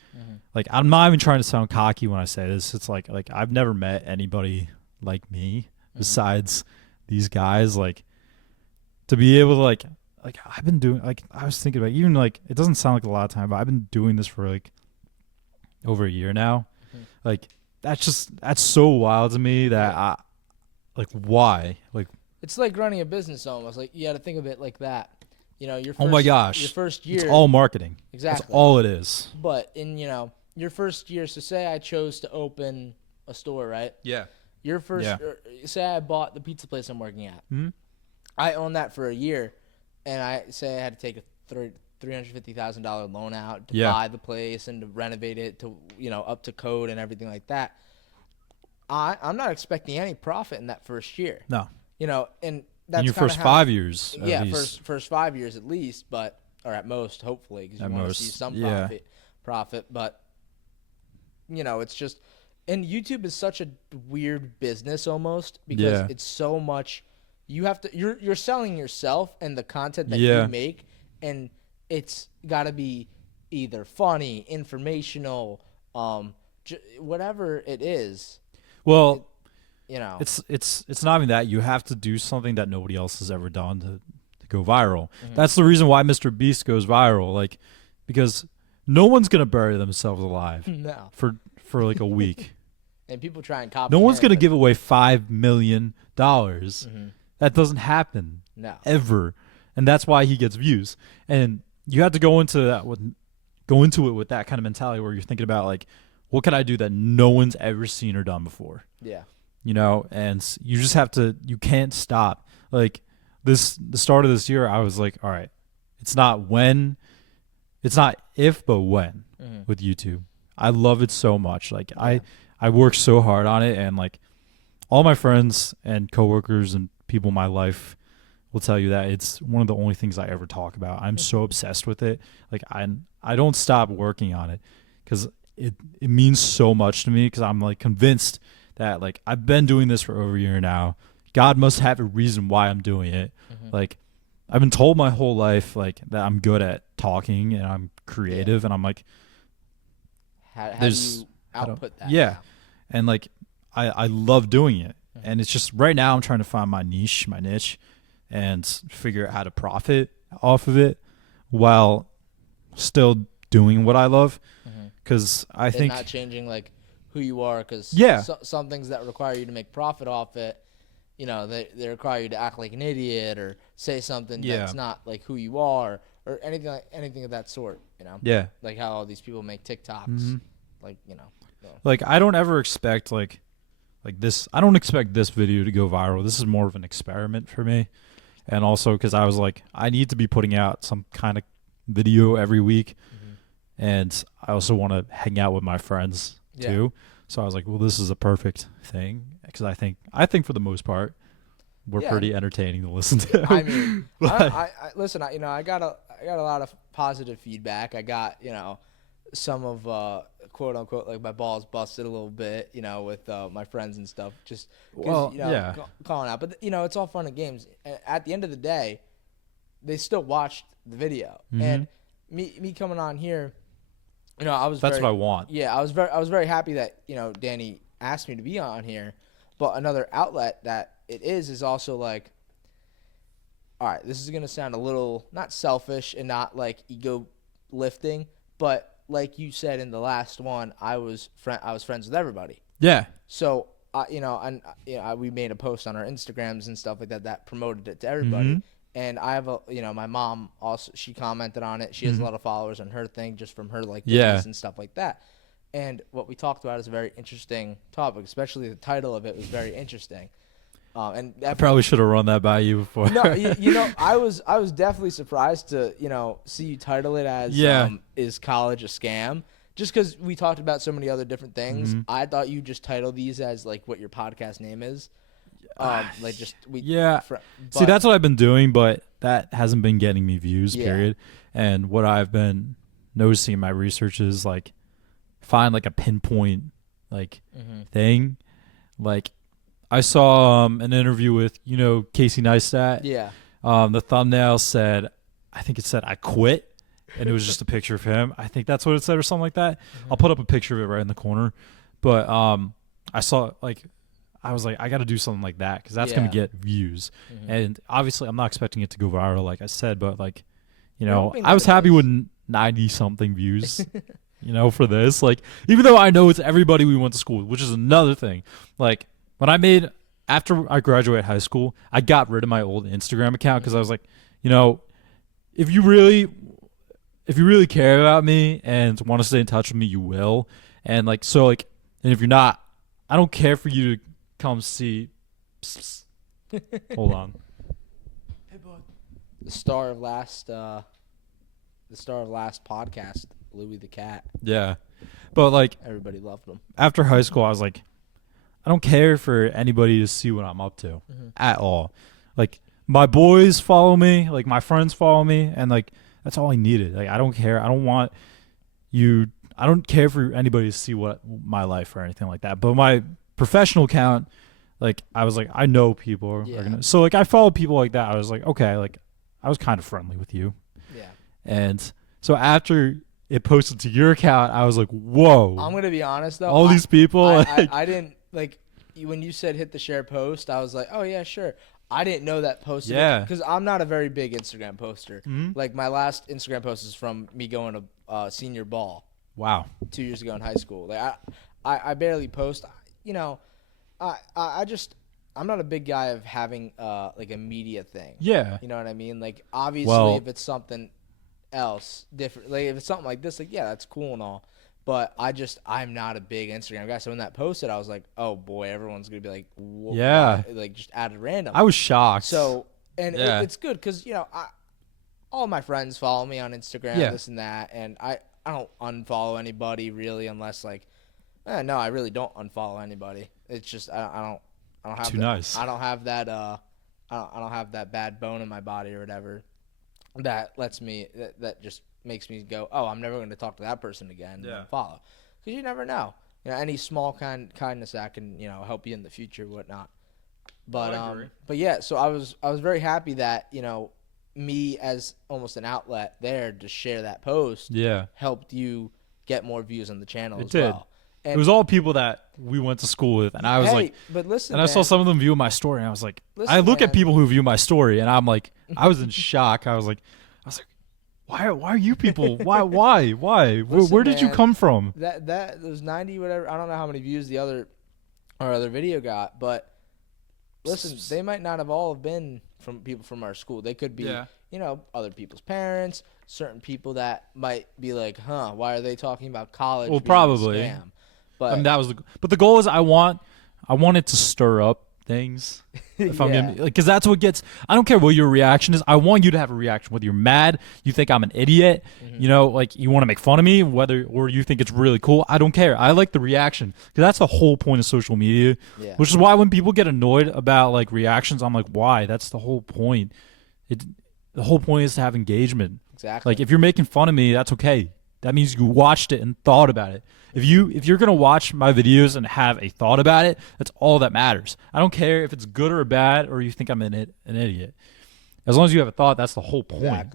I'm not even trying to sound cocky when I say this. It's like I've never met anybody like me besides these guys. Like to be able to like I've been doing, like I was thinking about, even like it doesn't sound like a lot of time, but I've been doing this for like over a year now. Like that's so wild to me that I like, why? Like It's like running a business almost. Like you got to think of it like that. Your first, oh my gosh, your first year. it's all marketing. Exactly. That's all it is. But in your first year, so say I chose to open a store, right? Yeah. Your first, Yeah. say I bought the pizza place I'm working at. Mm-hmm. I owned that for a year, and I had to take a $350,000 loan out to buy the place and to renovate it to up to code and everything like that. I'm not expecting any profit in that first year. No. And that's in your kinda first 5 years. Yeah, at least. first 5 years at least, but or at most, hopefully, because you want to see some profit. But it's just And YouTube is such a weird business almost because Yeah. it's so much. You have to. You're selling yourself and the content that Yeah. you make, and it's got to be either funny, informational, whatever it is. Well, You know. it's not even that. You have to do something that nobody else has ever done to go viral. Mhm. That's the reason why Mr. Beast goes viral. Like, because no one's gonna bury themselves alive No. for like a week. And people try and copy. No one's him, gonna but- give away $5 million. Mhm. That doesn't happen No. ever, and that's why he gets views. And you have to go into it with that kind of mentality where you're thinking about like, what can I do that no one's ever seen or done before? Yeah. And you just have to. You can't stop. Like the start of this year, I was like, all right, it's not if, but when Mhm. with YouTube. I love it so much. Like I work so hard on it, and like all my friends and coworkers and people in my life will tell you that it's one of the only things I ever talk about. I'm so obsessed with it. Like I don't stop working on it because it means so much to me because I'm like convinced that like I've been doing this for over a year now. God must have a reason why I'm doing it. Mhm. Like I've been told my whole life like that I'm good at talking and I'm creative and I'm like How do there's- you I don't- output that? yeah. And like I love doing it. Mhm. And it's just right now I'm trying to find my niche, and figure out how to profit off of it while still doing what I love. Mhm. Because I And think not changing like who you are, because Yeah. some things that require you to make profit off it, they require you to act like an idiot or say something Yeah. that's not like who you are or anything of that sort. yeah. Like how all these people make TikToks, Mhm. like Like I don't ever expect like this. I don't expect this video to go viral. This is more of an experiment for me, and also because I was like, I need to be putting out some kind of video every week, Mhm. and I also want to hang out with my friends Yeah. too. So I was like, well, this is a perfect thing because I think for the most part, we're Yeah. pretty entertaining to listen to. I mean, But- I listen. I got a lot of positive feedback. I got some of quote unquote like my balls busted a little bit, with my friends and stuff. Just 'cause, Well, yeah. calling out. But it's all fun and games. At the end of the day, they still watched the video. Mhm. And me coming on here, I was That's very, what I want. yeah, I was very happy that Danny asked me to be on here, but another outlet that it is also like, all right, this is gonna sound a little not selfish and not like ego lifting, but like you said in the last one, I was friends with everybody, Yeah. so we made a post on our Instagrams and stuff like that that promoted it to everybody. Mhm. And I have my mom also, she commented on it. She has a lot of followers on her thing just from her like Yeah. business and stuff like that. And what we talked about is a very interesting topic, especially the title of it was very interesting. And I that, probably should have run that by you before. no, I was definitely surprised to see you title it as Yeah. Is College a Scam? Just because we talked about so many other different things, Mhm. I thought you just title these as like what your podcast name is. Like just we Yeah. fr- See, but- that's what I've been doing, but that hasn't been getting me views, Yeah. period. And what I've been noticing in my research is like find like a pinpoint like Mhm. thing. Like I saw an interview with, Casey Neistat. Yeah. The thumbnail said, I think it said I quit. And it was just a picture of him. I think that's what it said or something like that. I'll put up a picture of it right in the corner. But I saw I was like, I got to do something like that because that's going Yeah. to get views. Mhm. And obviously, I'm not expecting it to go viral, like I said, but We're hoping I was that it happy does. with 90 something views, for this. Like, even though I know it's everybody we went to school with, which is another thing. Like, after I graduated high school, I got rid of my old Instagram account because I was like, if you really care about me and want to stay in touch with me, you will. And and if you're not, I don't care for you to come see. Hold on. The star of last podcast, Louis the Cat. Yeah. But Everybody loved him. after high school, I was like, I don't care for anybody to see what I'm up to at all. Like my boys follow me, like my friends follow me, and like that's all I needed. Like I don't care. I don't want you. I don't care for anybody to see what my life or anything like that. But my professional account, like I was like, I know people are Yeah. gonna. So like I follow people like that. I was like, okay, like I was kind of friendly with you. Yeah. And so after it posted to your account, I was like, whoa, I'm gonna be honest though. all these people. I didn't like when you said hit the share post. I was like, oh yeah, sure. I didn't know that posted. Yeah. Because I'm not a very big Instagram poster. Mhm. Like my last Instagram post is from me going to senior ball Wow. 2 years ago in high school. Like I barely post. You know, I just I'm not a big guy of having like a media thing. Yeah. You know what I mean? Like obviously Well- if it's something else different, like if it's something like this, like yeah, that's cool and all. But I'm not a big Instagram guy. So when that posted, I was like, oh boy, everyone's gonna be like, Yeah. why? Like just added random. I was shocked. So and Yeah. it's good because all my friends follow me on Instagram, Yeah. this and that, and I don't unfollow anybody really unless like, no, I really don't unfollow anybody. It's just I don't have Too that, nice. I don't have that I don't have that bad bone in my body or whatever that lets me that just makes me go, oh, I'm never going to talk to that person again. Yeah. And follow because you never know. You know, any small kindness that can help you in the future, whatnot. But I agree. but yeah, so I was very happy that me as almost an outlet there to share that post yeah. helped you get more views on the channel It as did. well. And It was all people that we went to school with, and I was hey, like, but listen, and I saw man, some of them view my story, and I was like, Listen, I look man. at people who view my story, and I'm like, I was in shock. I was like, why are you people? Why? Listen, Where did you man. come from? that those 90 whatever, I don't know how many views our other video got, but listen, they might not have all been from people from our school. They could be Yeah. other people's parents, certain people that might be like, huh, why are they talking about college? Well, being a probably. scam? But I mean, that was but the goal is I wanted to stir up things. If I'm Yeah. because that's what gets. I don't care what your reaction is. I want you to have a reaction. Whether you're mad, you think I'm an idiot, like you want to make fun of me, or you think it's really cool. I don't care. I like the reaction because that's the whole point of social media. Yeah. Which is why when people get annoyed about like reactions, I'm like, why? That's the whole point. The whole point is to have engagement. Exactly. Like if you're making fun of me, that's okay. That means you watched it and thought about it. If you're gonna watch my videos and have a thought about it, that's all that matters. I don't care if it's good or bad or you think I'm an idiot. As long as you have a thought, that's the whole point.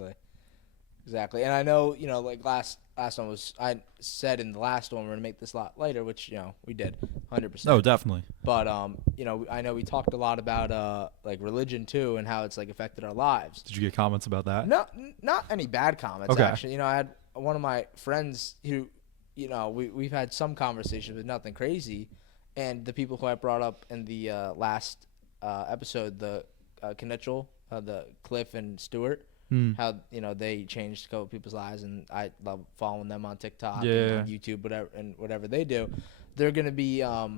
Exactly. And I know, like last one was, I said in the last one we're gonna make this a lot lighter, which we did, 100%. Oh, definitely. But I know we talked a lot about like religion too and how it's like affected our lives. Did you get comments about that? No, not any bad comments Okay. actually. I had one of my friends who, we've had some conversations, but nothing crazy. And the people who I brought up in the last episode, the Knichel, the Cliff and Stewart, how they changed a couple people's lives, and I love following them on TikTok and on YouTube, whatever they do. They're gonna be at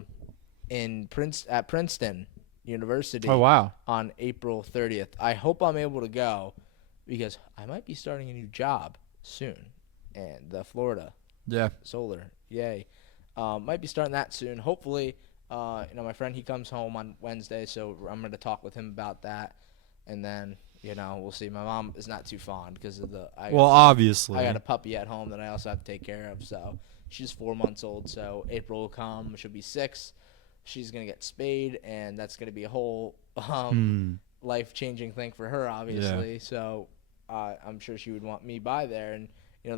Princeton University. Oh, wow. On April 30th. I hope I'm able to go because I might be starting a new job soon, and the Florida Yeah. solar, yay, might be starting that soon. Hopefully, my friend, he comes home on Wednesday, so I'm gonna talk with him about that, and then we'll see. My mom is not too fond because of Well, obviously. I got a puppy at home that I also have to take care of. So she's 4 months old. So April will come. She'll be 6. She's gonna get spayed, and that's gonna be a whole life-changing thing for her, obviously. So I'm sure she would want me by there, and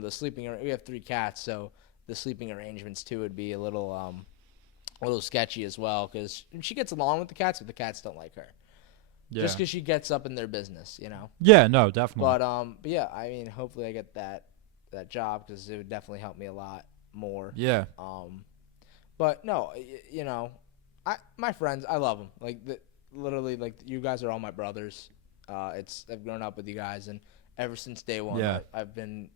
the sleeping. We have 3 cats, so the sleeping arrangements too would be a little sketchy as well because she gets along with the cats, but the cats don't like her. Yeah. Just because she gets up in their business, Yeah. No, definitely. But yeah, I mean, hopefully I get that job because it would definitely help me a lot more. Yeah. But no, my friends, I love them. Like literally, like you guys are all my brothers. I've grown up with you guys, and ever since day one, Yeah. I've been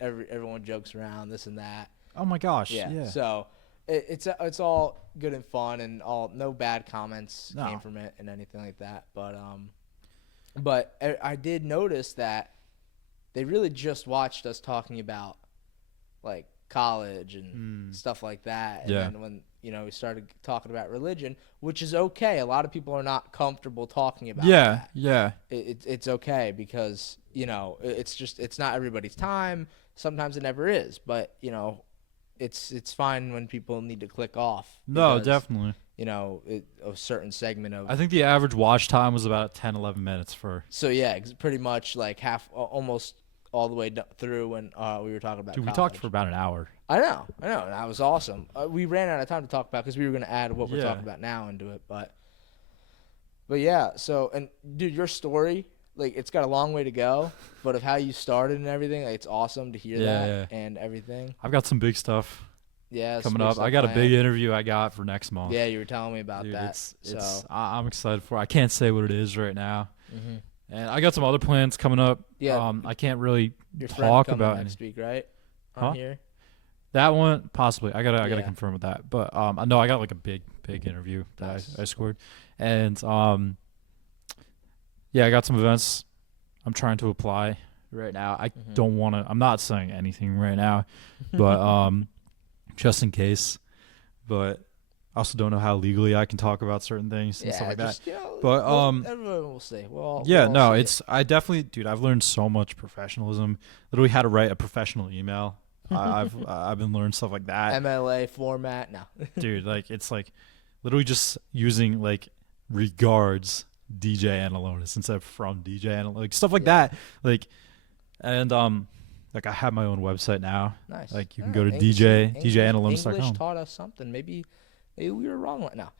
everyone jokes around this and that. Oh my gosh. Yeah. Yeah. So it's all good and fun, and no bad comments No. came from it and anything like that. But I did notice that they really just watched us talking about like college and stuff like that. And Yeah. then when we started talking about religion, which is okay. A lot of people are not comfortable talking about Yeah. that. Yeah. It's okay because it's not everybody's time. Sometimes it never is, but it's fine when people need to click off. No, because, definitely. a certain segment of. I think the average watch time was about 10, 11 minutes for. So yeah, pretty much like almost all the way through when we were talking about. Dude, we college. talked for about an hour. I know, and that was awesome. We ran out of time to talk about because we were going to add what we're Yeah. talking about now into it, but yeah. So and dude, your story, like it's got a long way to go, but of how you started and everything, like, it's awesome to hear Yeah, that and everything. I've got some big stuff Yeah, coming big up. stuff I got a planned. big interview I got for next month. Yeah, you were telling me about Dude, that. I'm excited for it. I can't say what it is right now. Mhm. And I got some other plans coming up. Yeah. I can't really Your friend talk coming about next week, right? Huh? On here. that one. Possibly, I gotta Yeah. confirm with that. But I know I got like a big interview that Nice. I scored, and yeah, I got some events I'm trying to apply right now. I Mhm. don't want to. I'm not saying anything right now, but just in case. But I also don't know how legally I can talk about certain things and stuff like that. just, But, everyone will say, well, Yeah, we'll all no, see it. it's I definitely, dude. I've learned so much professionalism. Literally, how to write a professional email. I've been learning stuff like that, MLA format. No. dude. Like it's like literally just using like regards DJ Analonis instead of from DJ Analonis, like stuff like Yeah. that. Like and like I have my own website now. Nice. Like you can Yeah, go to English- DJAnalonis.com. English taught us something. Maybe we were wrong right now.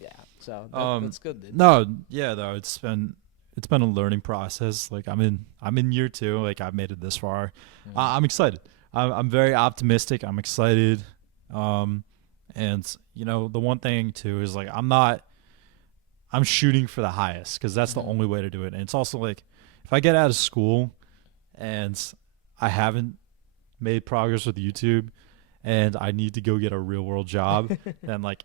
Yeah. So that's good. Dude. No, yeah, though it's been a learning process. Like I'm in year 2. Like I've made it this far. I'm excited. I'm very optimistic. I'm excited. And the one thing too is like I'm shooting for the highest because that's the only way to do it. And it's also like if I get out of school and I haven't made progress with YouTube and I need to go get a real world job, then like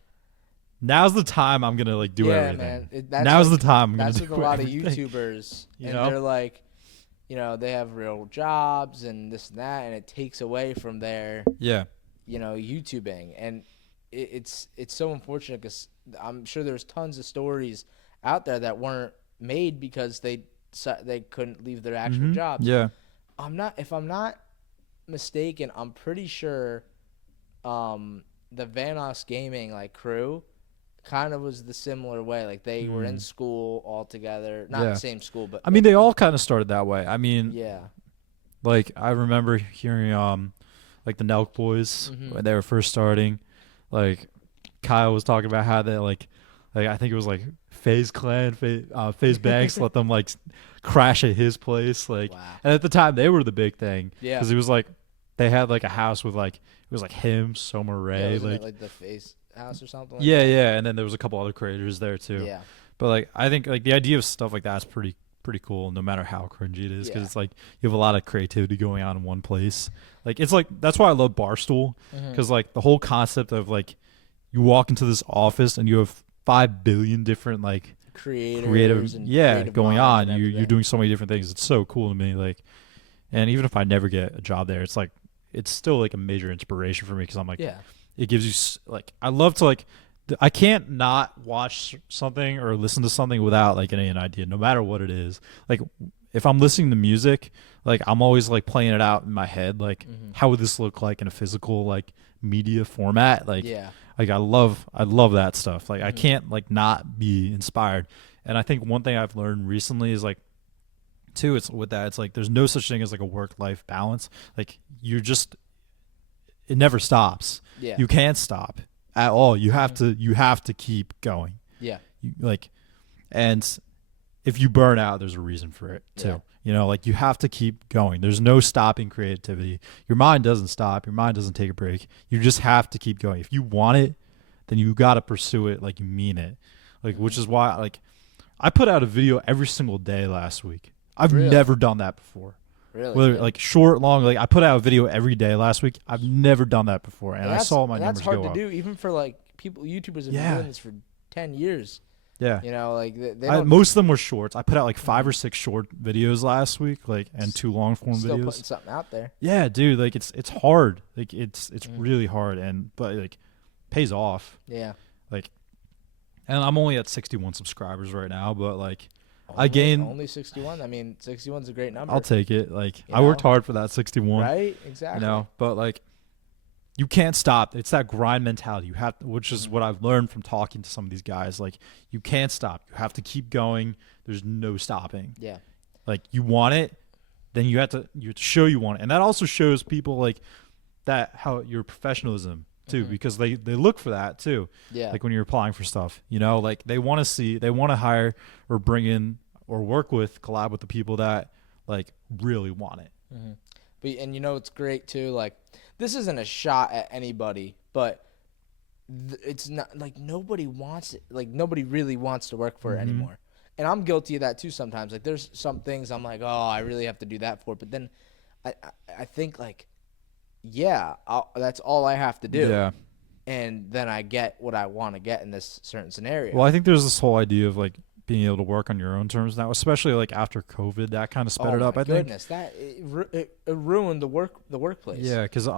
now's the time I'm gonna like do everything. Man. Now's the time I'm gonna That's do with a lot everything. of YouTubers, You and know? they're like, they have real jobs and this and that, and it takes away from their, Yeah. YouTubing, and it's so unfortunate because I'm sure there's tons of stories out there that weren't made because they couldn't leave their actual jobs. Yeah. If I'm not mistaken, I'm pretty sure the Vanoss Gaming crew kind of was the similar way. Like they were in school all together, not Yeah. the same school, but I mean, they all kind of started that way. I mean, yeah, like I remember hearing like the Nelk boys when they were first starting. Like Kyle was talking about how they like I think it was like FaZe Clan, FaZe Banks let them like crash at his place. Like, wow, and at the time they were the big thing. Yeah. Because it was like they had like a house with like it was like him, Soma yeah, Ray, wasn't like it like the Face House or something? yeah, and then there was a couple other creators there too. Yeah, But like I think like the idea of stuff like that is pretty cool, no matter how cringy it is, because Yeah. it's like you have a lot of creativity going on in one place. Like it's like that's why I love Barstool, because like the whole concept of like you walk into this office and you have 5 billion different like creative and creative going minds on. and You're everything. doing so many different things. It's so cool to me. Like, and even if I never get a job there, it's like it's still like a major inspiration for me because I'm like Yeah, it gives you like I love to like I can't not watch something or listen to something without like getting an idea, no matter what it is. Like if I'm listening to music, like I'm always like playing it out in my head, like how would this look like in a physical like media format? Like yeah, like I love that stuff. Like I can't like not be inspired. And I think one thing I've learned recently is like too, it's with that, it's like there's no such thing as like a work-life balance. Like it never stops. yeah, You can't stop at all. You have to keep going. yeah, And if you burn out, there's a reason for it too. Like you have to keep going. There's no stopping creativity. Your mind doesn't stop. Your mind doesn't take a break. You just have to keep going. If you want it, then you got to pursue it like you mean it. Like which is why like I put out a video every single day last week. I've Really? never done that before. really. Whether yeah. like short, long, like I put out a video every day last week. I've never done that before, and I that's- saw my and numbers that's hard go to up. do, even for YouTubers have Yeah. been doing this for 10 years. Yeah, They don't most of them were shorts. I put out like 5 or 6 short videos last week, like and 2 long form still videos. putting something out there. Yeah, dude, like it's hard. Like it's really hard, but like pays off. Yeah. Like, and I'm only at 61 subscribers right now, but like I gained. only 61. I mean, 61's a great number. I'll take it. Like You I worked know? hard for that 61. Right? Exactly. But like you can't stop. It's that grind mentality. You have, which is Mhm. what I've learned from talking to some of these guys. Like, you can't stop. You have to keep going. There's no stopping. Yeah. Like, you want it, then you have to show you want it, and that also shows people like that how your professionalism too, Mhm. because they look for that too. Yeah. Like when you're applying for stuff, like they want to see, they want to hire or bring in or work with, collab with the people that like really want it. hmm But and it's great too. Like this isn't a shot at anybody, but it's not like nobody wants it. Like nobody really wants to work for it Mhm. anymore. And I'm guilty of that too sometimes. Like there's some things I'm like, oh, I really have to do that for. But then I think like, yeah, that's all I have to do. Yeah. And then I get what I want to get in this certain scenario. Well, I think there's this whole idea of like being able to work on your own terms now, especially like after COVID, that kind of sped it up. My I think. goodness, that it ruined the workplace. Yeah, because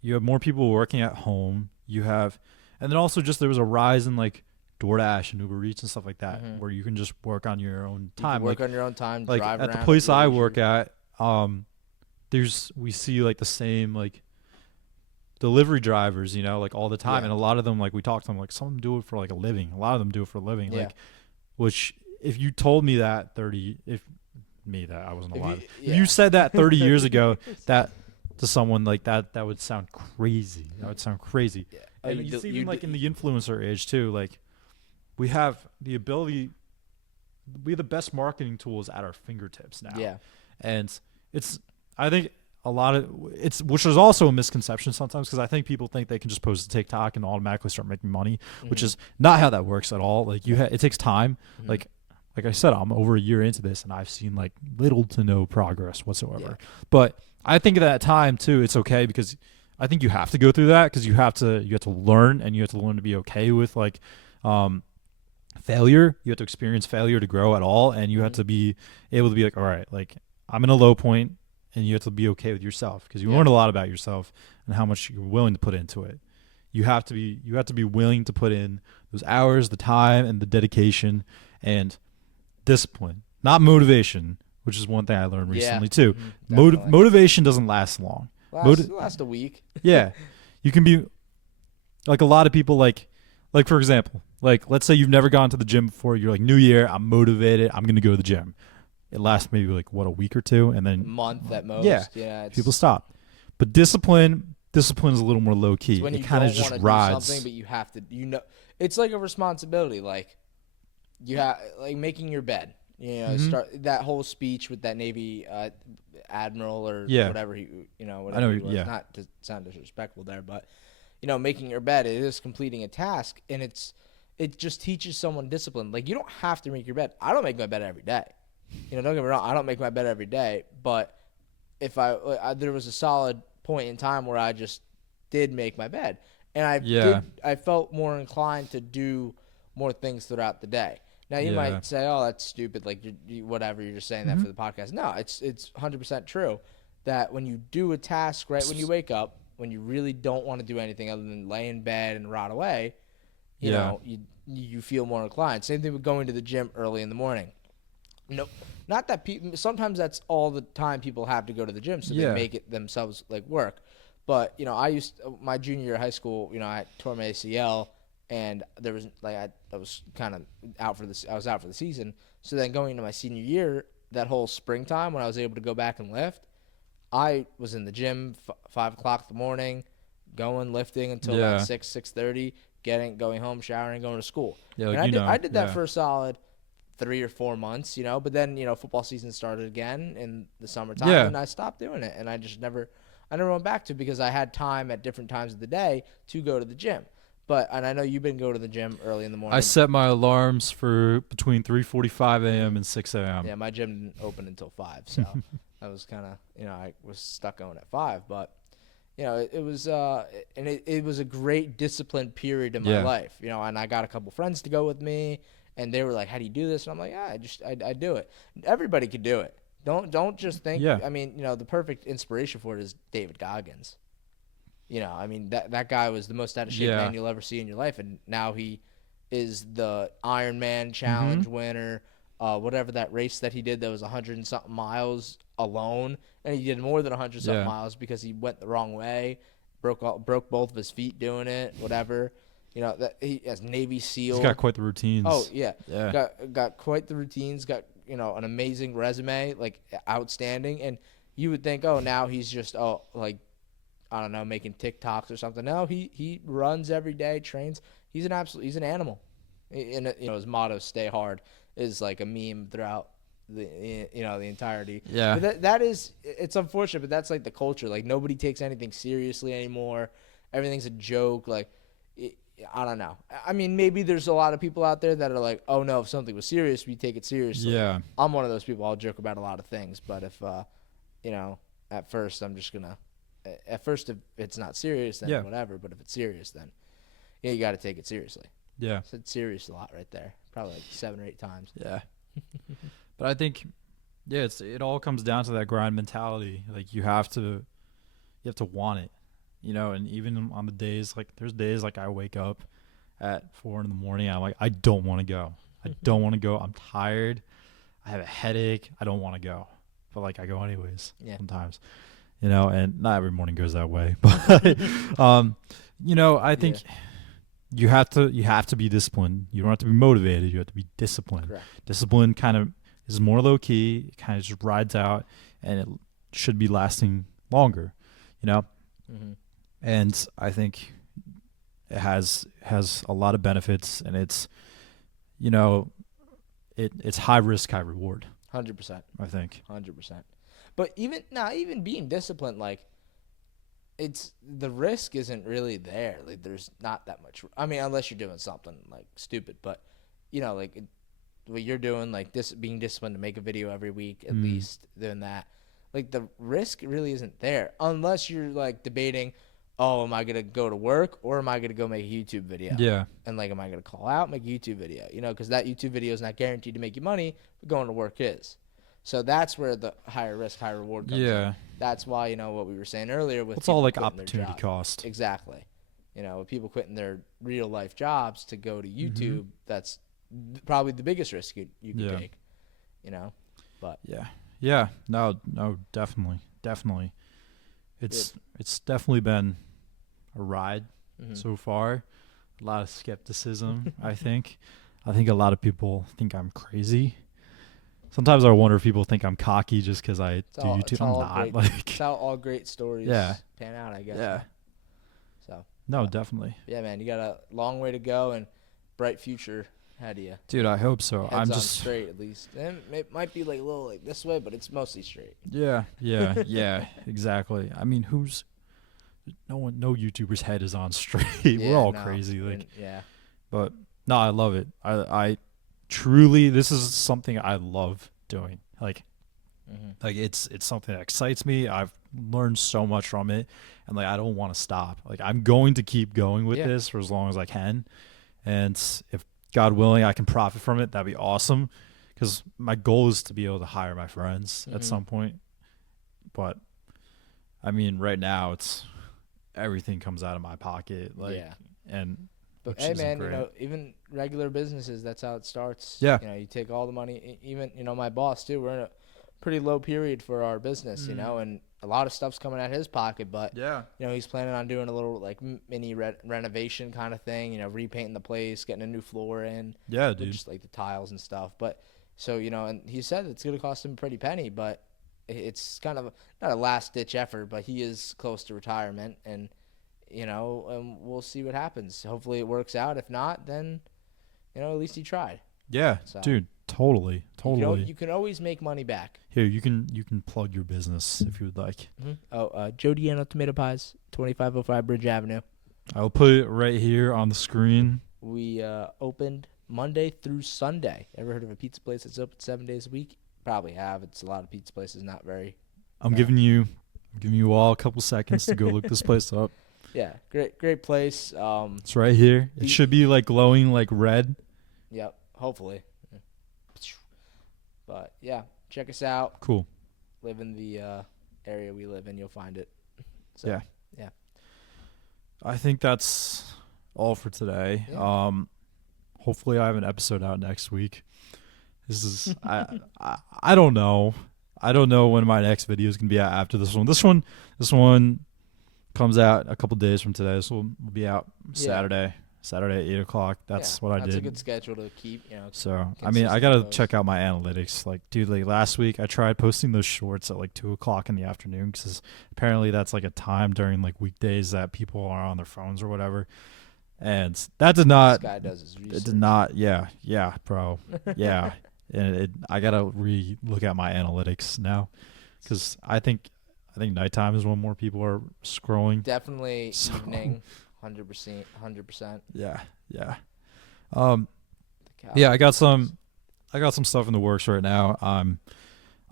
you have more people working at home. You have, and then also just there was a rise in like DoorDash and Uber Eats and stuff like that, Mhm. where you can just work on your own You time. can work on your own time. Like drive at the around place your I leisure. work at, we see like the same like delivery drivers, like all the time, Yeah. and a lot of them like we talk to them like some of them do it for like a living. A lot of them do it for a living. Yeah. Like, which if you told me that I wasn't alive. If you said that 30 years ago, that to someone like that would sound crazy. That would sound crazy. Yeah. And it's even like in the influencer age too. Like we have the ability, we have the best marketing tools at our fingertips now. Yeah. And I think a lot of which is also a misconception sometimes, because I think people think they can just post to TikTok and automatically start making money, which Mhm. is not how that works at all. Like it takes time. Mhm. Like I said, I'm over a year into this and I've seen like little to no progress whatsoever. Yeah. But I think at that time too, it's okay, because I think you have to go through that, because you have to learn, and you have to learn to be okay with like failure. You have to experience failure to grow at all, and you have Mhm. to be able to be like, all right, like I'm in a low point, and you have to be okay with yourself, because you Yeah. learn a lot about yourself and how much you're willing to put into it. You have to be willing to put in those hours, the time, and the dedication and discipline, not motivation, which is one thing I learned Yeah. recently too. Mhm. Definitely. Motivation doesn't last long. Last a week. Yeah, you can be like a lot of people like for example, like let's say you've never gone to the gym before. You're like, New Year, I'm motivated, I'm gonna go to the gym. It lasts maybe like a week or two, and A then month at most. Yeah. It's, people stop. But discipline is a little more low it's key. when you It kind of don't just want to do rides. something, but you have to. It's like a responsibility. Like you have like making your bed. Mhm. Start that whole speech with that Navy admiral or Yeah. whatever he, whatever I know, he was. yeah. Not to sound disrespectful there, but making your bed, it is completing a task, and it just teaches someone discipline. Like you don't have to make your bed. I don't make my bed every day. Don't get me wrong. I don't make my bed every day, but if there was a solid point in time where I just did make my bed, and I felt more inclined to do more things throughout the day. Now you Yeah. might say, "Oh, that's stupid." Like whatever, you're just saying that Mhm. for the podcast. No, it's 100% true that when you do a task right when you wake up, when you really don't want to do anything other than lay in bed and rot away, Yeah. you feel more inclined. Same thing with going to the gym early in the morning. No, not that people. Sometimes that's all the time people have to go to the gym, so Yeah. they make it themselves like work. But I used my junior year of high school. I tore my ACL, and there was like I was kind of out for this. I was out for the season. So then going into my senior year, that whole springtime when I was able to go back and lift, I was in the gym 5 o'clock in the morning, going lifting until Yeah. like 6:30, going home, showering, going to school. Yeah, And like, I did that yeah. for a solid 3 or 4 months, but then football season started again in the summertime, Yeah. and I stopped doing it, and I never went back to it because I had time at different times of the day to go to the gym. And I know you've been going to the gym early in the morning. I set my alarms for between 3:45 a.m. and 6 a.m. Yeah, my gym didn't open until 5, so I was kind of I was stuck going at 5, but it was and it was a great disciplined period in my Yeah. life, and I got a couple friends to go with me, and they were like, "How do you do this?" And I'm like, "Yeah, I do it. Everybody could do it. Don't just think." Yeah. I mean, the perfect inspiration for it is David Goggins. I mean that guy was the most out of shape Yeah. man you'll ever see in your life, and now he is the Ironman challenge winner. Whatever that race that he did that was 100 and something miles alone, and he did more than 100 something Yeah. miles because he went the wrong way, broke both of his feet doing it, whatever. You know, that he has Navy SEAL. He's got quite the routines. Oh yeah, Yeah. got quite the routines. Got an amazing resume, like outstanding. And you would think, oh, now he's just like I don't know, making TikToks or something. No, he runs every day, trains. He's an animal. And his motto, "Stay hard," is like a meme throughout the entirety. Yeah. But that is, it's unfortunate, but that's like the culture. Like nobody takes anything seriously anymore. Everything's a joke. Like I don't know. I mean, maybe there's a lot of people out there that are like, oh no, if something was serious, we take it seriously. Yeah. I'm one of those people. I'll joke about a lot of things, but if at first I'm just gonna. At first, if it's not serious, then whatever. But if it's serious, then you got to take it seriously. Yeah. I said serious a lot right there, probably like 7 or 8 times. Yeah. But I think, it all comes down to that grind mentality. Like you have to want it, and even on the days, like there's days like I wake up at 4 a.m. I'm like, I don't want to go. I don't want to go. I'm tired. I have a headache. I don't want to go. But like I go anyways sometimes, and not every morning goes that way. But, I think you have to be disciplined. You don't have to be motivated. You have to be disciplined. Correct. Discipline kind of is more low key. It kind of just rides out, and it should be lasting longer, Mm-hmm. And I think it has a lot of benefits, and it's, it's high risk, high reward. 100%. I think. 100%. But even being disciplined, like it's the risk isn't really there. Like there's not that much. I mean, unless you're doing something like stupid, but what you're doing, like this, being disciplined to make a video every week at least, doing that, like the risk really isn't there unless you're like debating, oh, am I gonna go to work or am I gonna go make a YouTube video? Yeah. And like, am I gonna call out, make a YouTube video? Because that YouTube video is not guaranteed to make you money, but going to work is. So that's where the higher risk, higher reward comes in. That's why, what we were saying earlier with it's all like quitting their opportunity job. cost. Exactly. With people quitting their real life jobs to go to YouTube, that's probably the biggest risk you could take. But yeah, no, definitely. It's definitely been a ride so far. A lot of skepticism. I think a lot of people think I'm crazy. Sometimes I wonder if people think I'm cocky just because I do YouTube. I'm not. It's how all great stories pan out, I guess. Yeah. So. No, definitely. Yeah, man, you got a long way to go and bright future ahead of you. Dude, I hope so. Heads I'm on just straight at least. And it might be like a little like this way, but it's mostly straight. Yeah, exactly. I mean, no YouTuber's head is on straight. We're all crazy, like. But no, I love it. I truly, this is something I love doing. Like, like it's something that excites me. I've learned so much from it, and like I don't want to stop. Like I'm going to keep going with this for as long as I can, and if God willing, I can profit from it. That'd be awesome. Because my goal is to be able to hire my friends at some point. But I mean, right now it's everything comes out of my pocket. Like, But hey, man, even regular businesses, that's how it starts. Yeah. You take all the money. Even my boss too. We're in a pretty low period for our business, and a lot of stuff's coming out of his pocket. But he's planning on doing a little like mini renovation kind of thing. Repainting the place, getting a new floor in. Yeah, dude. Just like the tiles and stuff. But so and he said it's gonna cost him a pretty penny, but it's kind of not a last ditch effort. But he is close to retirement, and we'll see what happens. Hopefully it works out. If not, then at least he tried. Yeah, so, dude. Totally. You can always make money back. Here, you can plug your business if you would like. Joe Diano Tomato Pies, 2505 Bridge Avenue. I'll put it right here on the screen. We opened Monday through Sunday. Ever heard of a pizza place that's open 7 days a week? Probably have. It's a lot of pizza places, not very. I'm giving you all a couple seconds to go look this place up. Yeah, great place. It's right here. It should be like glowing like red. Yep, hopefully. But yeah, check us out. Cool. Live in the area we live in, you'll find it. So, yeah. I think that's all for today. Yeah. Hopefully I have an episode out next week. This is I don't know. I don't know when my next video is gonna be out after this one. This one comes out a couple days from today. So we'll be out Yeah. Saturday at 8:00. That's Yeah, what I That's a did. good schedule to keep. So I mean, I consistent gotta posts. check out my analytics. Like, dude, like last week I tried posting those shorts at like 2:00 in the afternoon because apparently that's like a time during like weekdays that people are on their phones or whatever. And that did This not. guy does his research. It did not. Yeah, bro. Yeah, and I gotta look at my analytics now because I think nighttime is when more people are scrolling. Definitely So- evening, 100%, 100%. Yeah. Yeah, I got some stuff in the works right now.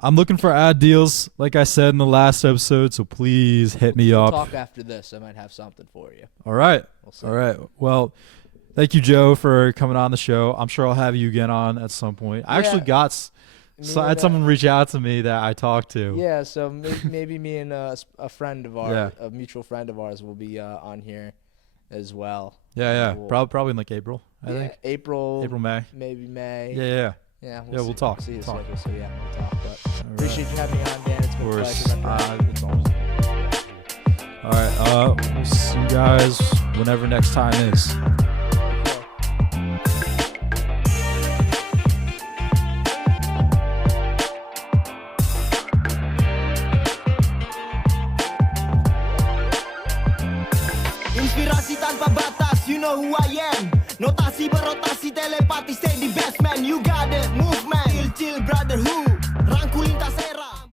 I'm looking for ad deals, like I said in the last episode. So please hit me We'll up. talk after this. I might have something for you. All right. We'll see. All right. Well, thank you, Joe, for coming on the show. I'm sure I'll have you again on at some point. I actually Yeah. got I had someone reach out to me that I talked to. Yeah, so maybe me and a friend of ours, Yeah. a mutual friend of ours, will be on here as well. Yeah. We'll- Probably in like April, I think. April, May. maybe May. Yeah. Yeah, we'll see. talk. See his Talk. schedule, so yeah, we'll talk. But All right. appreciate you having me on, Dan. It's Of been a course. pleasure. my friend. It's always. All right. We'll see you guys whenever next time is. Inspirasi tanpa batas, you know who I am. Notasi berotasi telepati, stay the best man. You got it, movement, chill brotherhood. Rangku lintas era.